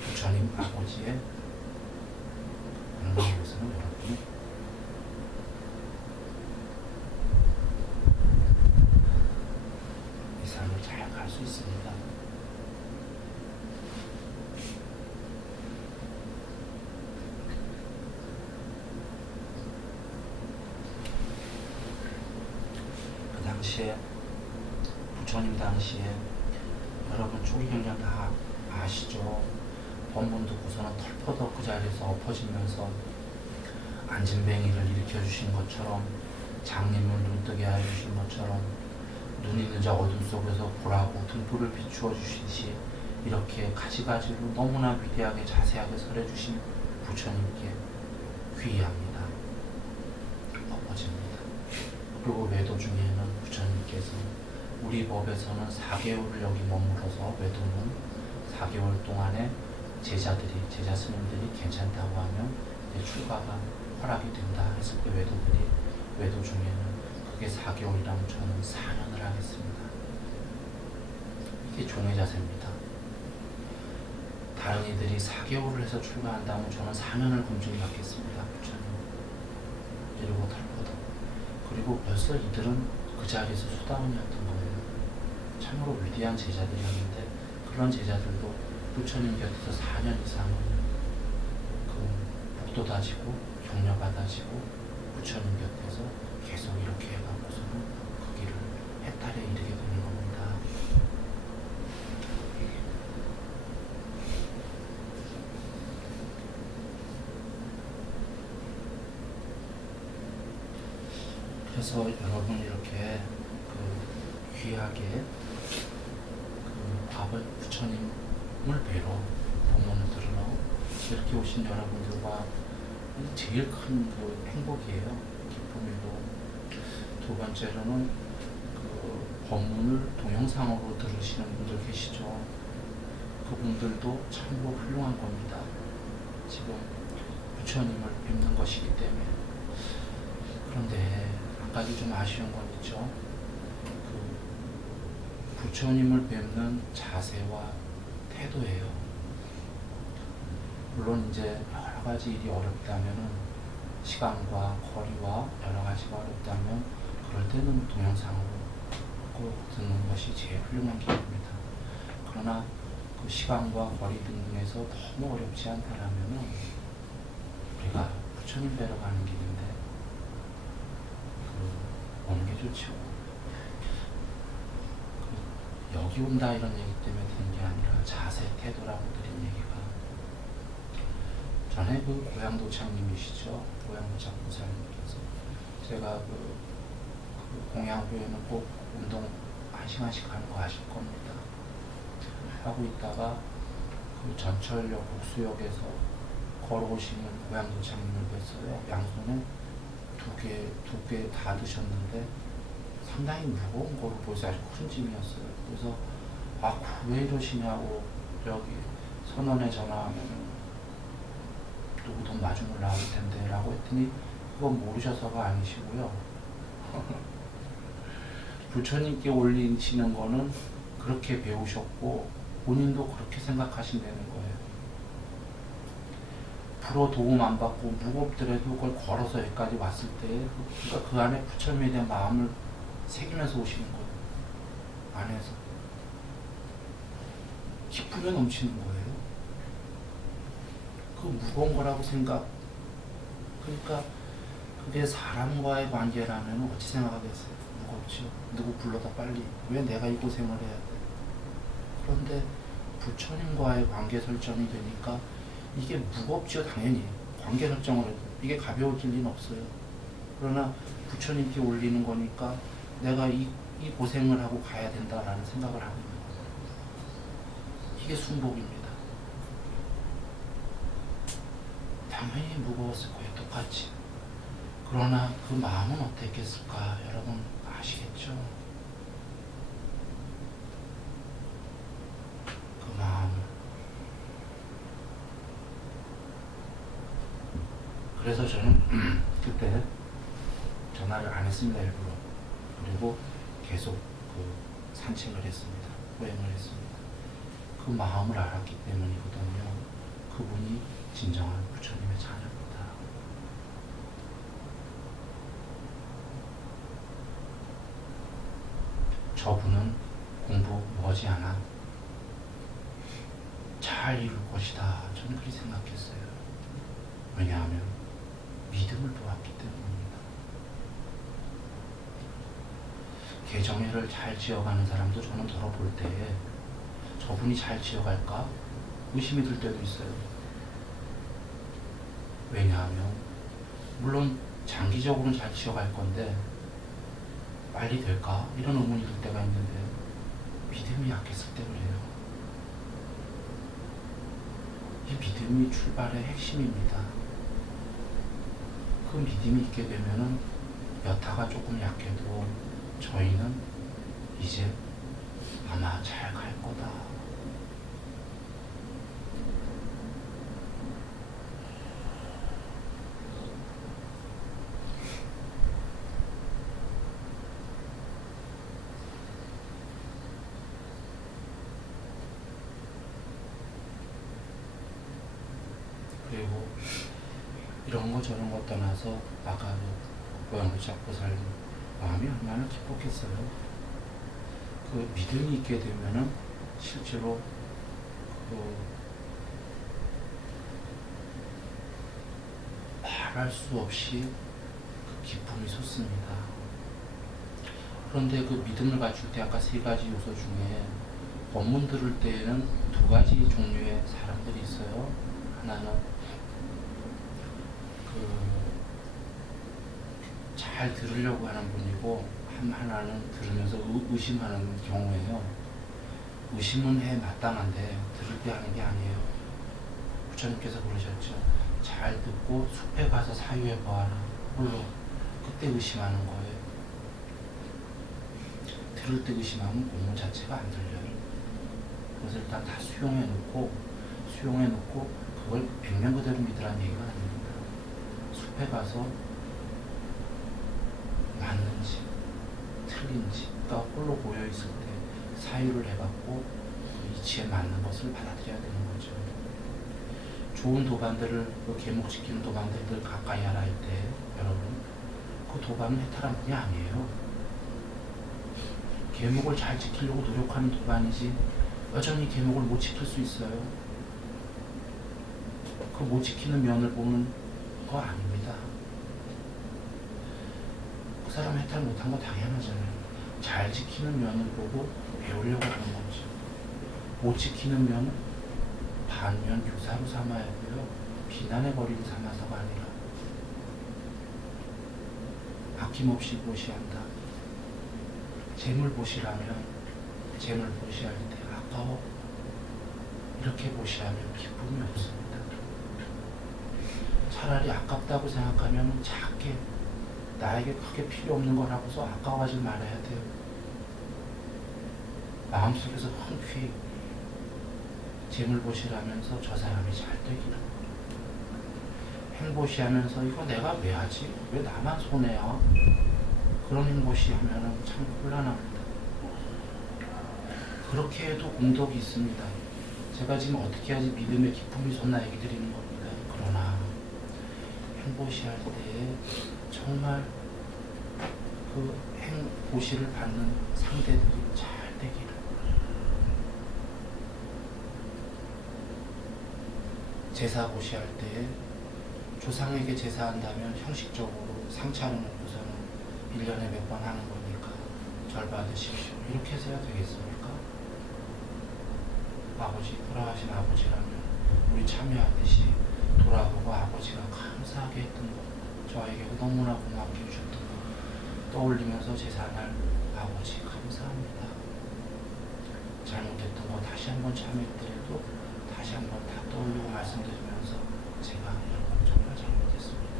부처님 아버지의 공로에서는 여러분이 이 삶을 잘 갈 수 있습니다. 당시에 부처님 당시에 여러분 초기경전 다 아시죠? 법문 듣고서는 털퍼덕 그 자리에서 엎어지면서 안진뱅이를 일으켜주신 것처럼 장님을 눈뜨게 해주신 것처럼 눈이 늦어 어둠 속에서 보라고 등불을 비추어 주시듯이 이렇게 가지가지로 너무나 위대하게 자세하게 설해주신 부처님께 귀의합니다. 엎어집니다. 그리고 외도 중에는 부처님께서 우리 법에서는 4개월을 여기 머물러서 외도는 4개월 동안에 제자 스님들이 괜찮다고 하면 출가가 허락이 된다 했을 때 외도 중에는 그게 4개월이라면 저는 4년을 하겠습니다. 이게 종의 자세입니다. 다른 이들이 4개월을 해서 출가한다면 저는 4년을 검증받겠습니다. 부처님. 이러고 탈거다. 그리고 벌써 이들은 그 자리에서 수다원이었던 거예요. 참으로 위대한 제자들이었는데 그런 제자들도 부처님 곁에서 4년 이상을 그 복도 다지고 격려 받아지고 부처님 곁에서 계속 이렇게 해갖고서는 그 길을 해탈에 이르게 되는 겁니다. 그래서 여러분 이렇게 그 귀하게 그 밥을 부처님을 뵈러 법문을 들으러 이렇게 오신 여러분들과 제일 큰 그 행복이에요. 기쁨이고 두 번째로는 그 법문을 동영상으로 들으시는 분들 계시죠. 그분들도 참으로 훌륭한 겁니다. 지금 부처님을 뵙는 것이기 때문에. 그런데 한 가지 좀 아쉬운 건 있죠. 그 부처님을 뵙는 자세와 태도예요. 물론 이제 여러 가지 일이 어렵다면은 시간과 거리와 여러 가지가 어렵다면 그럴 때는 동영상으로 꼭 듣는 것이 제일 훌륭한 길입니다. 그러나 그 시간과 거리 등등에서 너무 어렵지 않다라면은 우리가 부처님 뵈러 가는 길인데 오는 게 좋죠. 여기 온다 이런 얘기 때문에 드는 게 아니라 자세, 태도라고 드린 얘기가 전에 그 고양도창님이시죠. 고양도창 부사님께서 제가 그 공양부에는 꼭 운동 1시간씩 하는 거 아실 겁니다. 하고 있다가 그 전철역 국수역에서 걸어오시는 고양도창님을 뵀어요. 양손에 두 개 다 드셨는데 상당히 무거운 거로 보여서 아주 큰 짐이었어요. 그래서 왜 이러시냐고 여기 선원에 전화하면 누구 돈 마중을 나올 텐데 라고 했더니 그건 모르셔서가 아니시고요. 부처님께 올리시는 거는 그렇게 배우셨고 본인도 그렇게 생각하신다는 거예요. 불어 도움 안 받고 무겁더라도 그걸 걸어서 여기까지 왔을 때 그러니까 그 안에 부처님에 대한 마음을 새기면서 오시는 거예요. 안에서 기쁨에 넘치는 거예요. 그 무거운 거라고 생각. 그러니까 그게 사람과의 관계라면 어찌 생각하겠어요? 무겁죠. 누구 불러다 빨리. 왜 내가 이 고생을 해야 돼? 그런데 부처님과의 관계 설정이 되니까 이게 무겁죠. 당연히 관계 설정을 해도 이게 가벼워질 리는 없어요. 그러나 부처님께 올리는 거니까 내가 이 고생을 하고 가야 된다라는 생각을 하는 거예요. 이게 순복입니다. 당연히 무거웠을 거예요. 똑같이. 그러나 그 마음은 어땠겠을까? 여러분 아시겠죠? 그 마음. 그래서 저는 그때 전화를 안 했습니다. 일부러. 그리고 계속 그 산책을 했습니다. 보행을 했습니다. 그 마음을 알았기 때문이거든요. 그분이 진정한 부처님의 자녀입니다. 저분은 공부 머지않아 잘 이룰 것이다. 저는 그렇게 생각했어요. 왜냐하면 믿음을 보았기 때문입니다. 개정회를 잘 지어가는 사람도 저는 돌아볼 때 저분이 잘 지어갈까 의심이 들 때도 있어요. 왜냐하면 물론 장기적으로는 잘 지어갈 건데 빨리 될까 이런 의문이 들 때가 있는데 믿음이 약했을 때 그래요. 이 믿음이 출발의 핵심입니다. 그 믿음이 있게 되면은 여타가 조금 약해도 저희는 이제 아마 잘 갈 거다. 그리고 이런 거 저런 거 떠나서 아까 고향을 잡고 살는 마음이 얼마나 기뻤겠어요. 그 믿음이 있게 되면은 실제로 말할 수 없이 그 기쁨이 솟습니다. 그런데 그 믿음을 갖출 때 아까 세 가지 요소 중에 법문 들을 때에는 두 가지 종류의 사람들이 있어요. 하나는 잘 들으려고 하는 분이고 하나는 들으면서 의심하는 경우예요. 의심은 해 마땅한데 들을 때 하는 게 아니에요. 부처님께서 그러셨죠. 잘 듣고 숲에 가서 사유해 보아라. 물론 그때 의심하는 거예요. 들을 때 의심하면 공문 자체가 안 들려요. 그래서 일단 다 수용해 놓고 그걸 백면 그대로 믿으라는 얘기가 아닙니다. 숲에 가서 맞는지 틀린지가 홀로 모여 있을 때 사유를 해갖고 그 이치에 맞는 것을 받아들여야 되는 거죠. 좋은 도반들을 계목시키는 도반들을 가까이 하라 할 때 여러분 그 도반은 해탈한 분이 아니에요. 계목을 잘 지키려고 노력하는 도반이지 여전히 계목을 못 지킬 수 있어요. 그 못 지키는 면을 보는 거 아닙니다. 그 사람 해탈 못한 거 당연하잖아요. 잘 지키는 면을 보고 배우려고 하는 거죠. 못 지키는 면은 반면 교사로 삼아야 돼요. 비난의 거리를 삼아서가 아니라 아낌없이 보시한다. 재물 보시라면 재물 보시할 때 아까워 이렇게 보시하면 기쁨이 없습니다. 차라리 아깝다고 생각하면 작게 나에게 크게 필요 없는 거라고서 아까워하지 말아야 돼요. 마음속에서 흔쾌히 재물 보시라면서 저 사람이 잘 되기를 행보시하면서 이거 내가 왜 하지? 왜 나만 손해야? 그런 행보시하면 참 곤란합니다. 그렇게 해도 공덕이 있습니다. 제가 지금 어떻게 해야지 믿음의 기쁨이 솟나 얘기 드리는 겁니다. 그러나 행보시할 때 정말 그 행보시를 받는 상대들이 잘 되기를 제사 보시할 때 조상에게 제사한다면 형식적으로 상차는 놓고서는 1년에 몇 번 하는 거니까 절 받으십시오. 이렇게 해서야 되겠습니까? 아버지, 돌아가신 아버지라면 우리 참여하듯이 돌아보고 아버지가 감사하게 했던 것, 저에게 너무나 고맙게 해주셨던 것 떠올리면서 제사날 아버지 감사합니다. 잘못했던 거 다시 한번 참여했더라도 다시 한번 다 떠올리고 말씀드리면서 제가 이런 건 정말 잘못했습니다.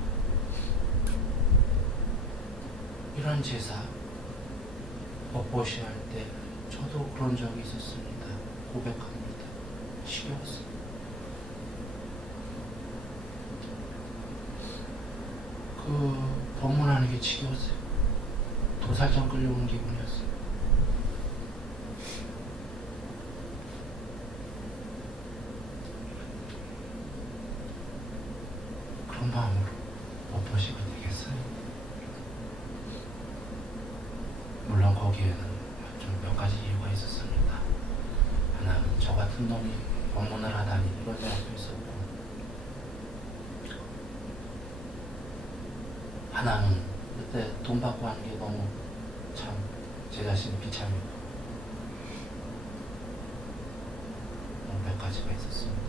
이런 제사 법보시 할 때 저도 그런 적이 있었습니다. 고백합니다. 지겨웠어요. 그 법문하는 게 지겨웠어요. 도살장 끌려오는 기분이었어요. 그런 마음으로 법보시가 되겠어요. 물론 거기에는 좀 몇 가지 이유가 있었습니다. 하나는 저 같은 놈이 법문을 하다니 이런 생각도 있었고, 하나는 그때 돈 받고 하는 게 너무 참 제 제 자신이 비참해요. 몇 가지가 있었습니다.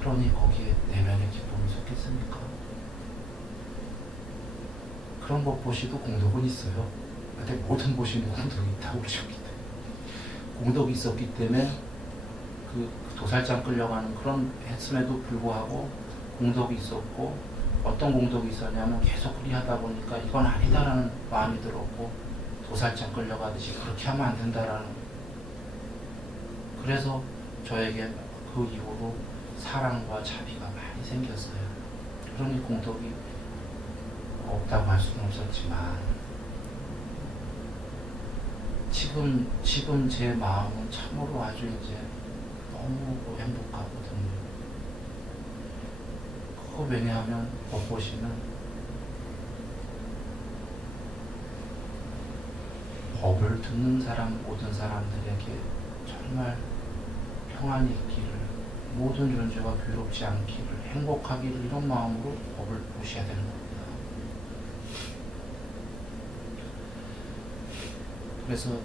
그러니 거기에 내면의 기쁨이 섞였습니까? 그런 것 보시도 공덕은 있어요. 근데 모든 보시는 공덕이 있다고 그러셨기 때문에, 공덕이 있었기 때문에 그 도살장 끌려가는 그런 했음에도 불구하고 공덕이 있었고, 어떤 공덕이 있었냐면 계속 그리 하다 보니까 이건 아니다라는 마음이 들었고, 도살장 끌려가듯이 그렇게 하면 안 된다라는. 그래서 저에게 그 이후로 사랑과 자비가 많이 생겼어요. 그러니 공덕이 없다고 할 수는 없었지만, 지금 제 마음은 참으로 아주 이제 너무 행복하거든요. 그거 왜냐하면 법보시는 법을 듣는 사람, 모든 사람들에게 정말 평안이 있기를, 모든 존재가 괴롭지 않기를, 행복하기를, 이런 마음으로 법을 보셔야 되는 겁니다. 그래서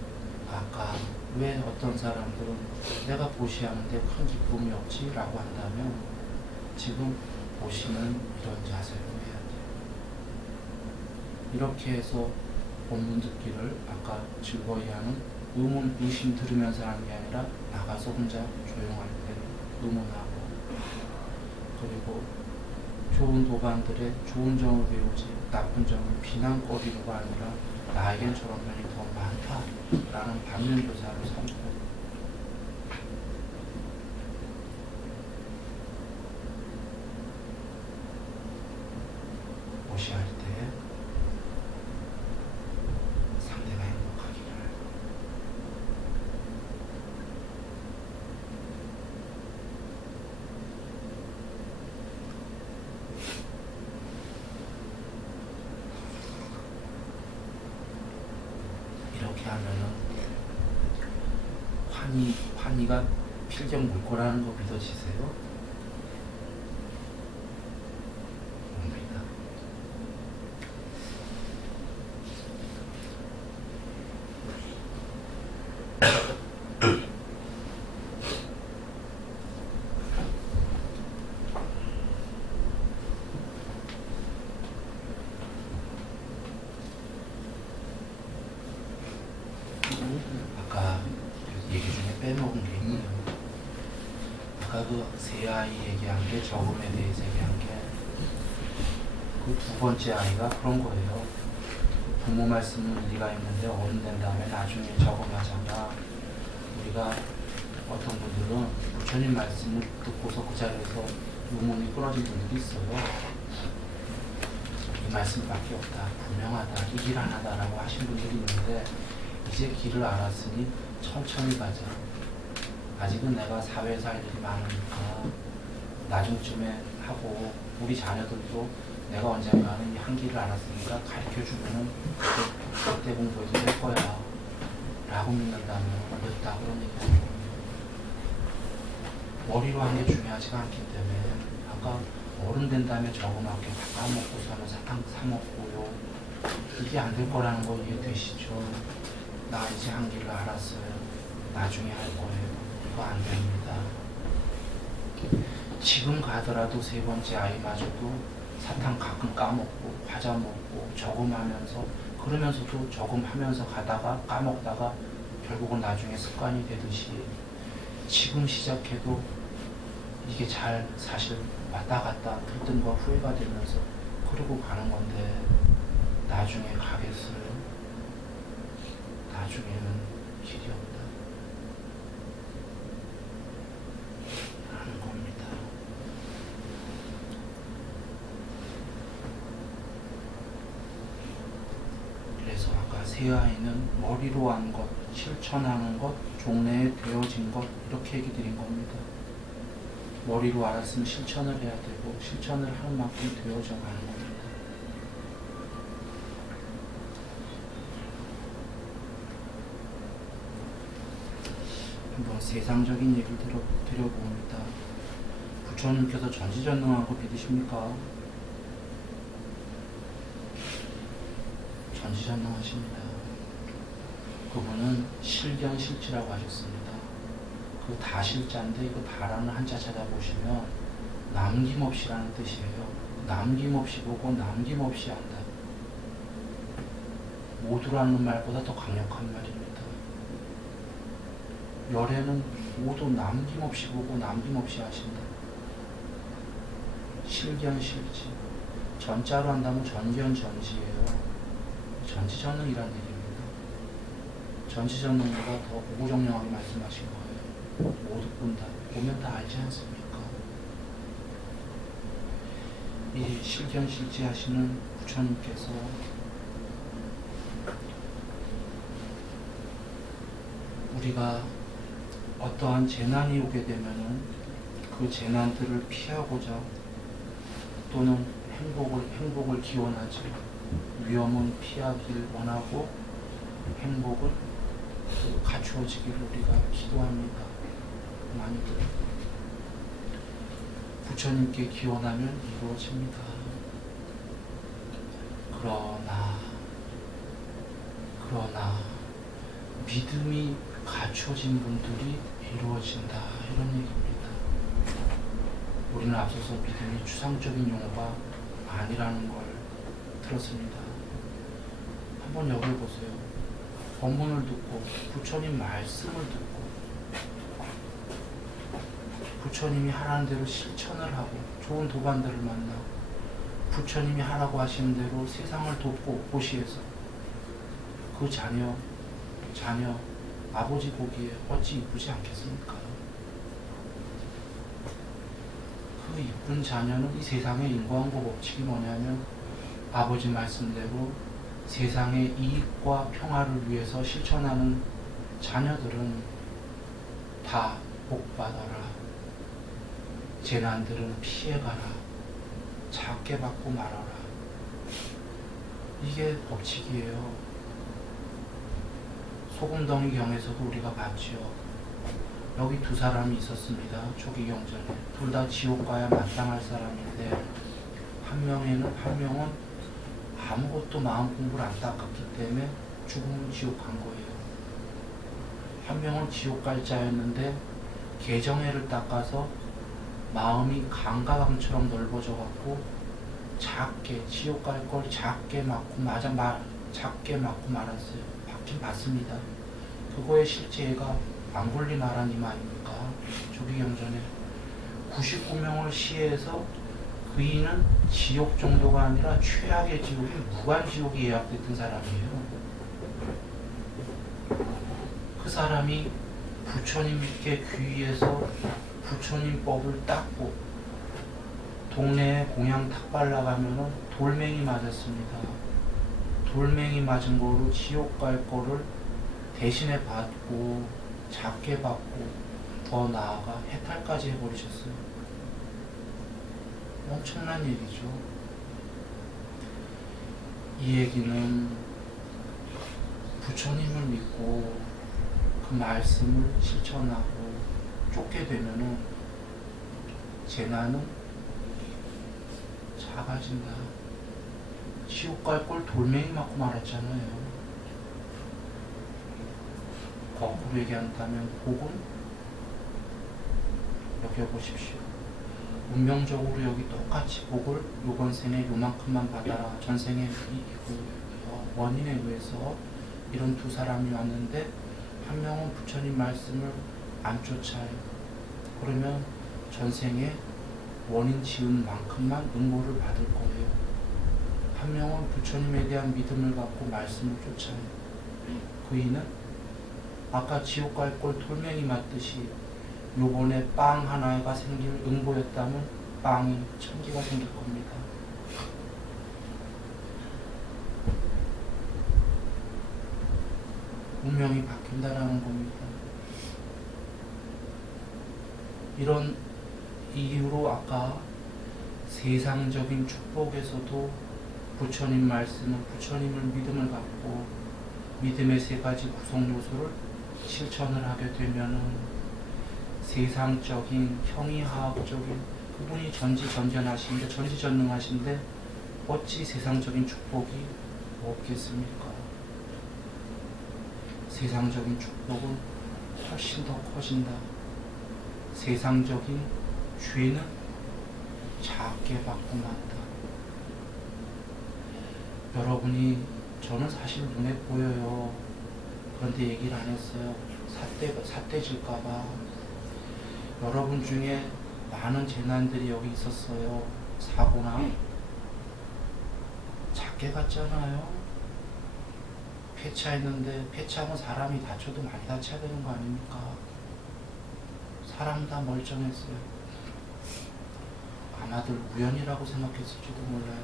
아까 왜 어떤 사람들은 내가 보시하는데 큰 기쁨이 없지? 라고 한다면, 지금 보시는 이런 자세로 해야 돼요. 이렇게 해서 본문 듣기를 아까 즐거이하는 의문, 의심 들으면서 하는 게 아니라 나가서 혼자 조용할 때 의문하고, 그리고 좋은 도반들의 좋은 점을 배우지 나쁜 점을 비난거리로가 아니라 나에겐 저런 면이 더 많다라는 반면교사를 삼고, 무시할 때 상대가 행복하기를. 이렇게 하면은 환희가 필경 물 거라는 거 믿어지세요? 옵니다. 아까 얘기 중에 빼먹은 게 있네요. 아까 그 세 아이 얘기한 게, 저금에 대해서 얘기한 게, 그 두 번째 아이가 그런 거예요. 부모 말씀은 일리가 있는데 어른 된 다음에 나중에 저금하잖아. 우리가 어떤 분들은 부처님 말씀을 듣고서 그 자리에서 의문이 끊어진 분들이 있어요. 이 말씀밖에 없다, 분명하다, 이 길 하나다라고 하신 분들이 있는데, 이제 길을 알았으니 천천히 가자. 아직은 내가 사회에서 할 일이 많으니까 나중쯤에 하고, 우리 자녀들도 내가 언젠가는 이 한길을 알았으니까 가르쳐주면은 그때 공부해도 될 거야 라고 믿는다면 늦다, 그런 얘기하는 거예요. 머리로 한 게 중요하지가 않기 때문에, 아까 어른 된 다음에 저금하게 다 까먹고서는 사탕 사먹고요, 이게 안 될 거라는 거 이해되시죠? 나 이제 한길을 알았어요, 나중에 할 거예요, 이거 안 됩니다. 지금 가더라도 세 번째 아이마저도 사탕 가끔 까먹고 과자 먹고 저금하면서, 그러면서도 저금하면서 가다가 까먹다가 결국은 나중에 습관이 되듯이, 지금 시작해도 이게 잘 사실 왔다 갔다 들뜬과 후회가 되면서 그러고 가는 건데, 나중에 가겠어요? 나중에는 길이 없다 라는 겁니다. 그래서 아까 세 아이는 머리로 한 것, 실천하는 것, 종래에 되어진 것, 이렇게 얘기 드린 겁니다. 머리로 알았으면 실천을 해야 되고, 실천을 하는 만큼 되어져 가는 겁니다. 한번 세상적인 얘기를 드려봅니다. 부처님께서 전지전능한 거 믿으십니까? 전지전능하십니다. 그분은 실견실지라고 하셨습니다. 그 다실자인데 그 다라는 한자 찾아보시면 남김없이라는 뜻이에요. 남김없이 보고 남김없이 한다. 모두라는 말보다 더 강력한 말입니다. 열애는 모두 남김없이 보고 남김없이 하신다. 실견실지. 전자로 한다면 전견전지예요. 전지전능이라는 얘기입니다. 전지전능보다 더 오고정령하게 말씀하신 거예요. 모두 본다. 보면 다 알지 않습니까? 이 실견실지 하시는 부처님께서 우리가 어떠한 재난이 오게 되면은 그 재난들을 피하고자 또는 행복을 기원하지, 위험은 피하길 원하고 행복은 갖추어지기를 우리가 기도합니다. 많이들 부처님께 기원하면 이루어집니다. 그러나 믿음이 갖추어진 분들이 이루어진다, 이런 얘기입니다. 우리는 앞서서 믿음이 추상적인 용어가 아니라는 걸 들었습니다. 한번 여겨보세요. 법문을 듣고 부처님 말씀을 듣고 부처님이 하라는 대로 실천을 하고 좋은 도반들을 만나고 부처님이 하라고 하시는 대로 세상을 돕고 고시해서 그 자녀 아버지 보기에 어찌 이쁘지 않겠습니까? 그 이쁜 자녀는 이 세상의 인과응보 법칙이 뭐냐면 아버지 말씀대로 세상의 이익과 평화를 위해서 실천하는 자녀들은 다 복받아라. 재난들은 피해가라. 작게 받고 말아라. 이게 법칙이에요. 소금덩이경에서도 우리가 봤지요. 여기 두 사람이 있었습니다. 초기 경전에. 둘 다 지옥 가야 마땅할 사람인데 한 명은 아무것도 마음 공부를 안 닦았기 때문에 죽으면 지옥 간 거예요. 한 명은 지옥 갈 자였는데 개정애를 닦아서 마음이 강과 강처럼 넓어져 갖고 작게 지옥 갈 걸 작게 맞고 작게 맞고 말았어요. 받긴 받습니다. 그거의 실제가 안굴리마라님 아닙니까? 조기경전에 99명을 시해서 그이는 지옥 정도가 아니라 최악의 지옥이 무간지옥이 예약됐던 사람이에요. 그 사람이 부처님께 귀의해서 부처님 법을 닦고 동네에 공양 탁발 나가면은 돌멩이 맞았습니다. 돌멩이 맞은 거로 지옥 갈 거를 대신에 받고 작게 받고 더 나아가 해탈까지 해버리셨어요. 엄청난 얘기죠. 이 얘기는 부처님을 믿고 그 말씀을 실천하고 쫓게 되면은 재난은 작아진다. 지옥 갈 걸 돌멩이 맞고 말았잖아요. 거꾸로 얘기한다면 복은 여겨보십시오. 운명적으로 여기 똑같이 복을 요번 생에 요만큼만 받아라. 전생에 원인에 의해서 이런 두 사람이 왔는데 한 명은 부처님 말씀을 안 쫓아요. 그러면 전생에 원인 지은 만큼만 응모를 받을 거예요. 한 명은 부처님에 대한 믿음을 갖고 말씀을 쫓아요. 그이는 아까 지옥 갈 걸 돌멩이 맞듯이 요번에 빵 하나가 생길 응보였다면 빵이 1000개가 생길 겁니다. 운명이 바뀐다라는 겁니다. 이런 이유로 아까 세상적인 축복에서도 부처님 말씀을, 부처님을 믿음을 갖고 믿음의 세 가지 구성 요소를 실천을 하게 되면은 세상적인 형이하학적인 그분이 전지전전하신데 전지전능하신데 어찌 세상적인 축복이 없겠습니까? 세상적인 축복은 훨씬 더 커진다. 세상적인 죄는 작게 받고 만다. 여러분이 저는 사실 눈에 보여요. 그런데 얘기를 안 했어요. 삿대질까봐. 여러분 중에 많은 재난들이 여기 있었어요. 사고나 작게 갔잖아요. 폐차했는데 폐차하면 사람이 다쳐도 많이 다쳐야 되는 거 아닙니까? 사람 다 멀쩡했어요. 아마들 우연이라고 생각했을지도 몰라요.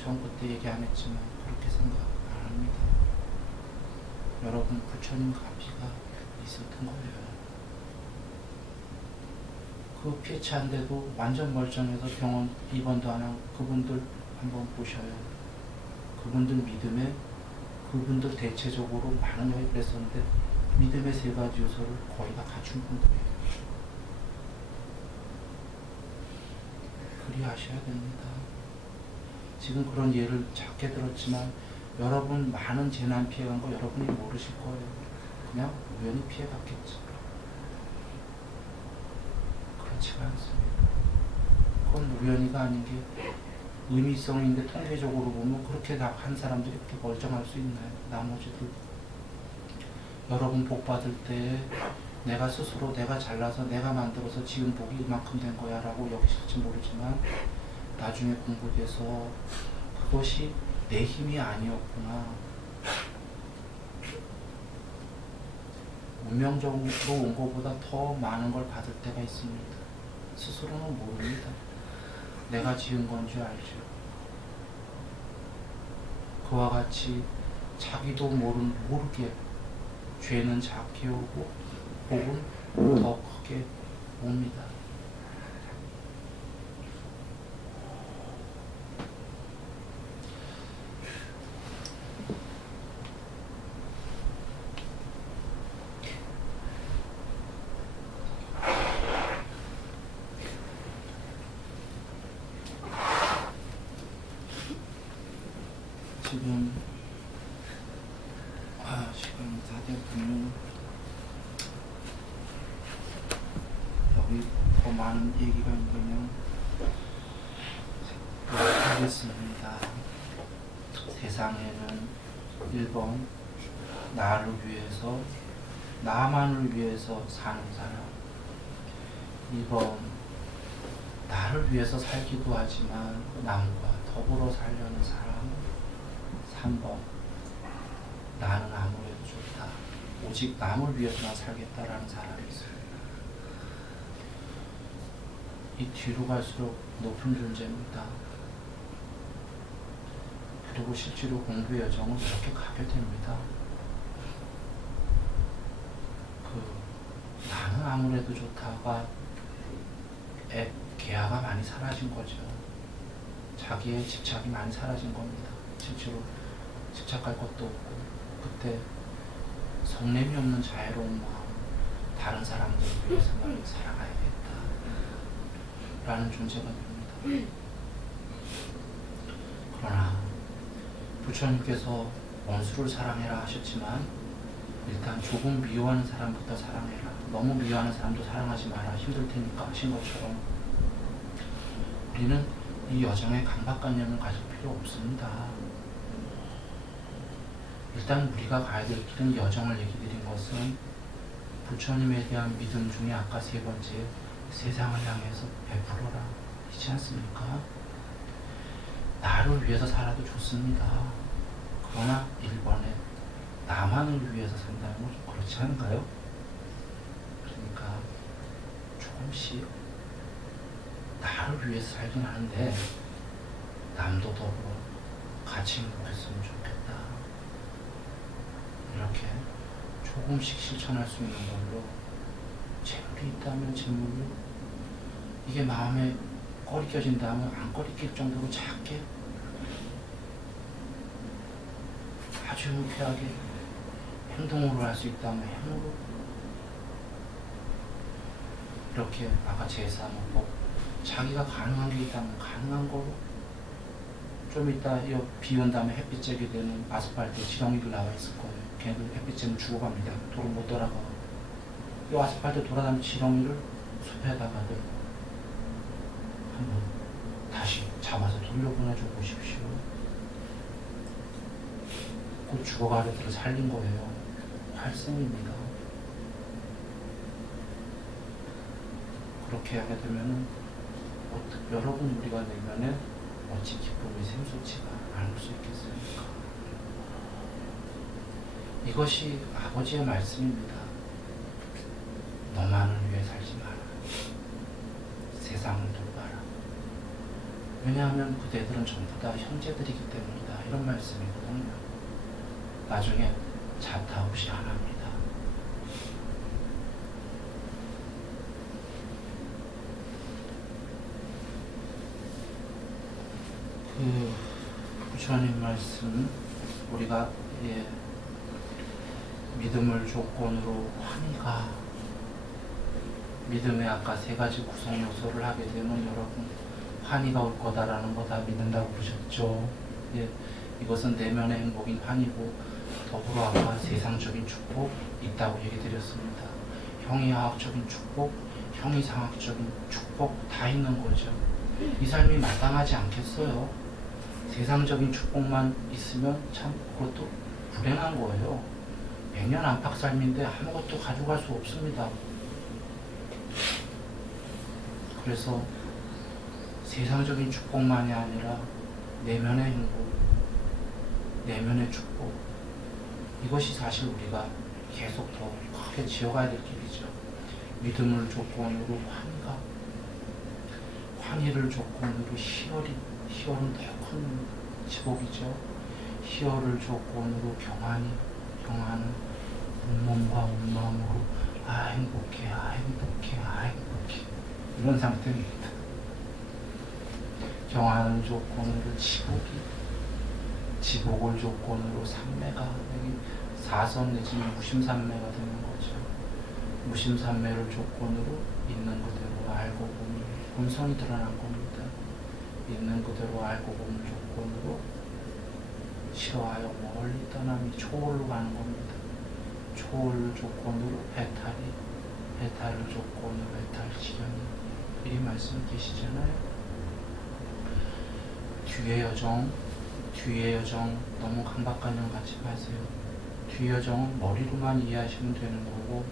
전 그때 얘기 안 했지만 그렇게 생각 안 합니다. 여러분 부처님 가피가 있었던 거예요. 그 폐차한데도 완전 멀쩡해서 병원 입원도 안 하고 그분들 한번 보셔요. 그분들 믿음에 그분들 대체적으로 많은 회의를 했었는데 믿음의 세 가지 요소를 거의 다 갖춘 분들이에요. 그리하셔야 됩니다. 지금 그런 예를 작게 들었지만 여러분 많은 재난 피해간 거 여러분이 모르실 거예요. 그냥 우연히 피해갔겠지. 그렇지가 않습니다. 그건 우연히가 아닌 게 의미성인데 통계적으로 보면 그렇게 한 사람들이 그렇게 멀쩡할 수 있나요? 나머지들. 여러분 복 받을 때 내가 스스로 내가 잘나서 내가 만들어서 지금 복이 이만큼 된 거야 라고 여기실지 모르지만 나중에 공부돼서 그것이 내 힘이 아니었구나. 운명적으로 온 것보다 더 많은 걸 받을 때가 있습니다. 스스로는 모릅니다. 내가 지은 건 줄 알죠. 그와 같이 자기도 모르게 죄는 작게 오고 복은 더 크게 옵니다. 지금 시간이 다 됐군요. 여기 더 많은 얘기가 있으면 하겠습니다. 세상에는 1번 나를 위해서 나만을 위해서 사는 사람, 2번 나를 위해서 살기도 하지만 남과 더불어 살려는 사람, 3번 나는 아무래도 좋다. 오직 남을 위해서만 살겠다라는 사람이 있어요. 이 뒤로 갈수록 높은 존재입니다. 그리고 실제로 공부 여정은 그렇게 가게 됩니다. 나는 아무래도 좋다가 개화가 많이 사라진 거죠. 자기의 집착이 많이 사라진 겁니다. 실제로 집착할 것도 없고 그때 성냄이 없는 자애로운 마음, 다른 사람들을 위해서만 살아가야겠다 라는 존재가 됩니다. 그러나 부처님께서 원수를 사랑해라 하셨지만 일단 조금 미워하는 사람부터 사랑해라, 너무 미워하는 사람도 사랑하지 마라, 힘들 테니까 하신 것처럼 우리는 이 여정에 강박관념을 가질 필요 없습니다. 일단 우리가 가야 될 길은 여정을 얘기 드린 것은 부처님에 대한 믿음 중에 아까 세 번째 세상을 향해서 베풀어라 있지 않습니까? 나를 위해서 살아도 좋습니다. 그러나 1번에 나만을 위해서 산다는 건 좀 그렇지 않은가요? 그러니까 조금씩 나를 위해서 살긴 하는데 남도 더불어 같이 행복했으면 좋겠다. 이렇게 조금씩 실천할 수 있는 걸로 재물이 있다면 재물로 이게 마음에 꺼리껴진다면 안 꺼리낄 정도로 작게 아주 유쾌하게 행동으로 할 수 있다면 행으로 이렇게 아까 제사 먹고 자기가 가능한 게 있다면 가능한 거로 좀 이따 비 온 다음에 햇빛 쬐게 되는 아스팔트 지렁이도 나와 있을 거예요. 걔네들 햇빛 쬐면 죽어갑니다. 도로 못 돌아가. 이 아스팔트 돌아다니는 지렁이를 숲에다가도 한번 다시 잡아서 돌려보내줘 보십시오. 곧 죽어가게들을 살린 거예요. 활생입니다. 그렇게 하게 되면은 여러분 우리가 내면에 어찌 기쁨이 샘솟지가 않을 수 있겠습니까? 이것이 아버지의 말씀입니다. 너만을 위해 살지 마라. 세상을 돌봐라. 왜냐하면 그대들은 전부 다 형제들이기 때문이다. 이런 말씀이거든요. 나중에 자타없이 하나입니다. 부처님 말씀 우리가 믿음을 조건으로 환희가 믿음의 아까 세 가지 구성 요소를 하게 되면 여러분 환희가 올 거다라는 거 다 믿는다고 그러셨죠. 이것은 내면의 행복인 환희고 더불어 아까 세상적인 축복 있다고 얘기 드렸습니다. 형이하학적인 축복, 형이상학적인 축복 다 있는 거죠. 이 삶이 마땅하지 않겠어요? 세상적인 축복만 있으면 참 그것도 불행한 거예요. 100년 안팎 삶인데 아무것도 가져갈 수 없습니다. 그래서 세상적인 축복만이 아니라 내면의 행복, 내면의 축복 이것이 사실 우리가 계속 더 크게 지어가야 될 길이죠. 믿음을 조건으로 환희를 조건으로 희열은 더 큰 지복이죠. 희열을 조건으로 경화는 온몸과 온마음으로 행복해 이런 상태입니다. 경화를 조건으로 지복을 조건으로 삼매가 여기 사선 내지는 무심삼매가 되는 거죠. 무심삼매를 조건으로 있는 그대로 알고 보니 본성이 드러난 겁니다. 있는 그대로 알고 보는 조건으로 싫어하여 멀리 떠남이 초월로 가는 겁니다. 초월 조건으로 해탈을 조건으로 해탈지경이 이 말씀 계시잖아요. 뒤의 여정 너무 강박관념 갖지 마세요. 뒤 여정은 머리로만 이해하시면 되는 거고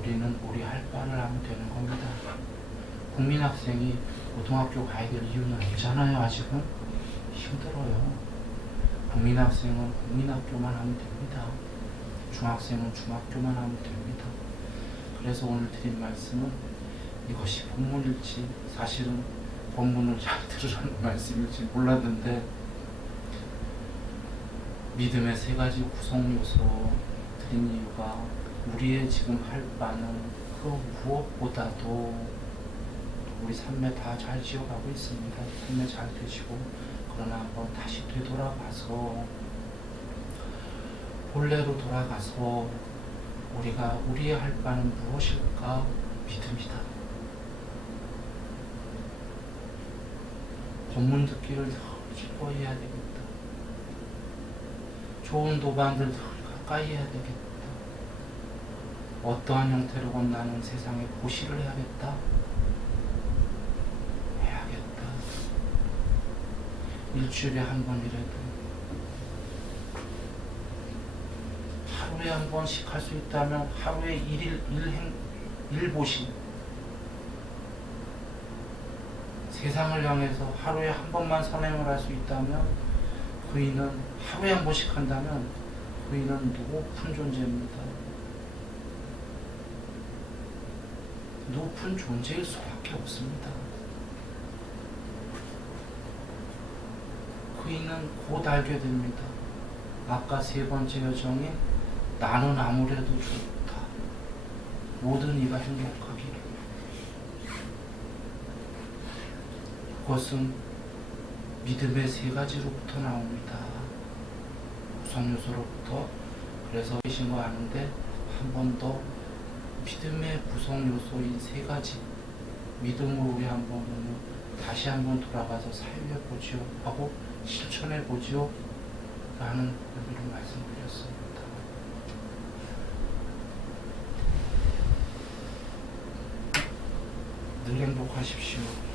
우리는 우리 할 바를 하면 되는 겁니다. 국민학생이 고등학교 가야 될 이유는 없잖아요. 아직은 힘들어요. 국민학생은 국민학교만 하면 됩니다. 중학생은 중학교만 하면 됩니다. 그래서 오늘 드린 말씀은 이것이 본문일지 사실은 본문을 잘 들으라는 말씀일지 몰랐는데 믿음의 세 가지 구성 요소 드린 이유가 우리의 지금 할 바는 그 무엇보다도 우리 삶에 다 잘 지어가고 있습니다. 삶에 잘 되시고 그러나 한번 다시 되돌아가서 본래로 돌아가서 우리의 할 바는 무엇일까? 믿음이다. 본문 듣기를 더 기뻐해야 되겠다. 좋은 도반들 더 가까이 해야 되겠다. 어떠한 형태로건 나는 세상에 보시를 해야겠다. 일주일에 한 번이라도 하루에 한 번씩 할 수 있다면 하루에 일보시 세상을 향해서 하루에 한 번만 선행을 할 수 있다면 그이는 하루에 한 번씩 한다면 그이는 높은 존재입니다. 높은 존재일 수밖에 없습니다. 그이는 곧 알게 됩니다. 아까 세 번째 여정인 나는 아무래도 좋다. 모든 이가 행복하기를. 그것은 믿음의 세 가지로부터 나옵니다. 구성 요소로부터. 그래서 계신 거 아는데 한 번 더 믿음의 구성 요소인 세 가지 믿음으로 우리 한번 다시 한번 돌아가서 사유해 보지요 하고 실천해 보지요? 라는 의미로 말씀드렸습니다. 늘 행복하십시오.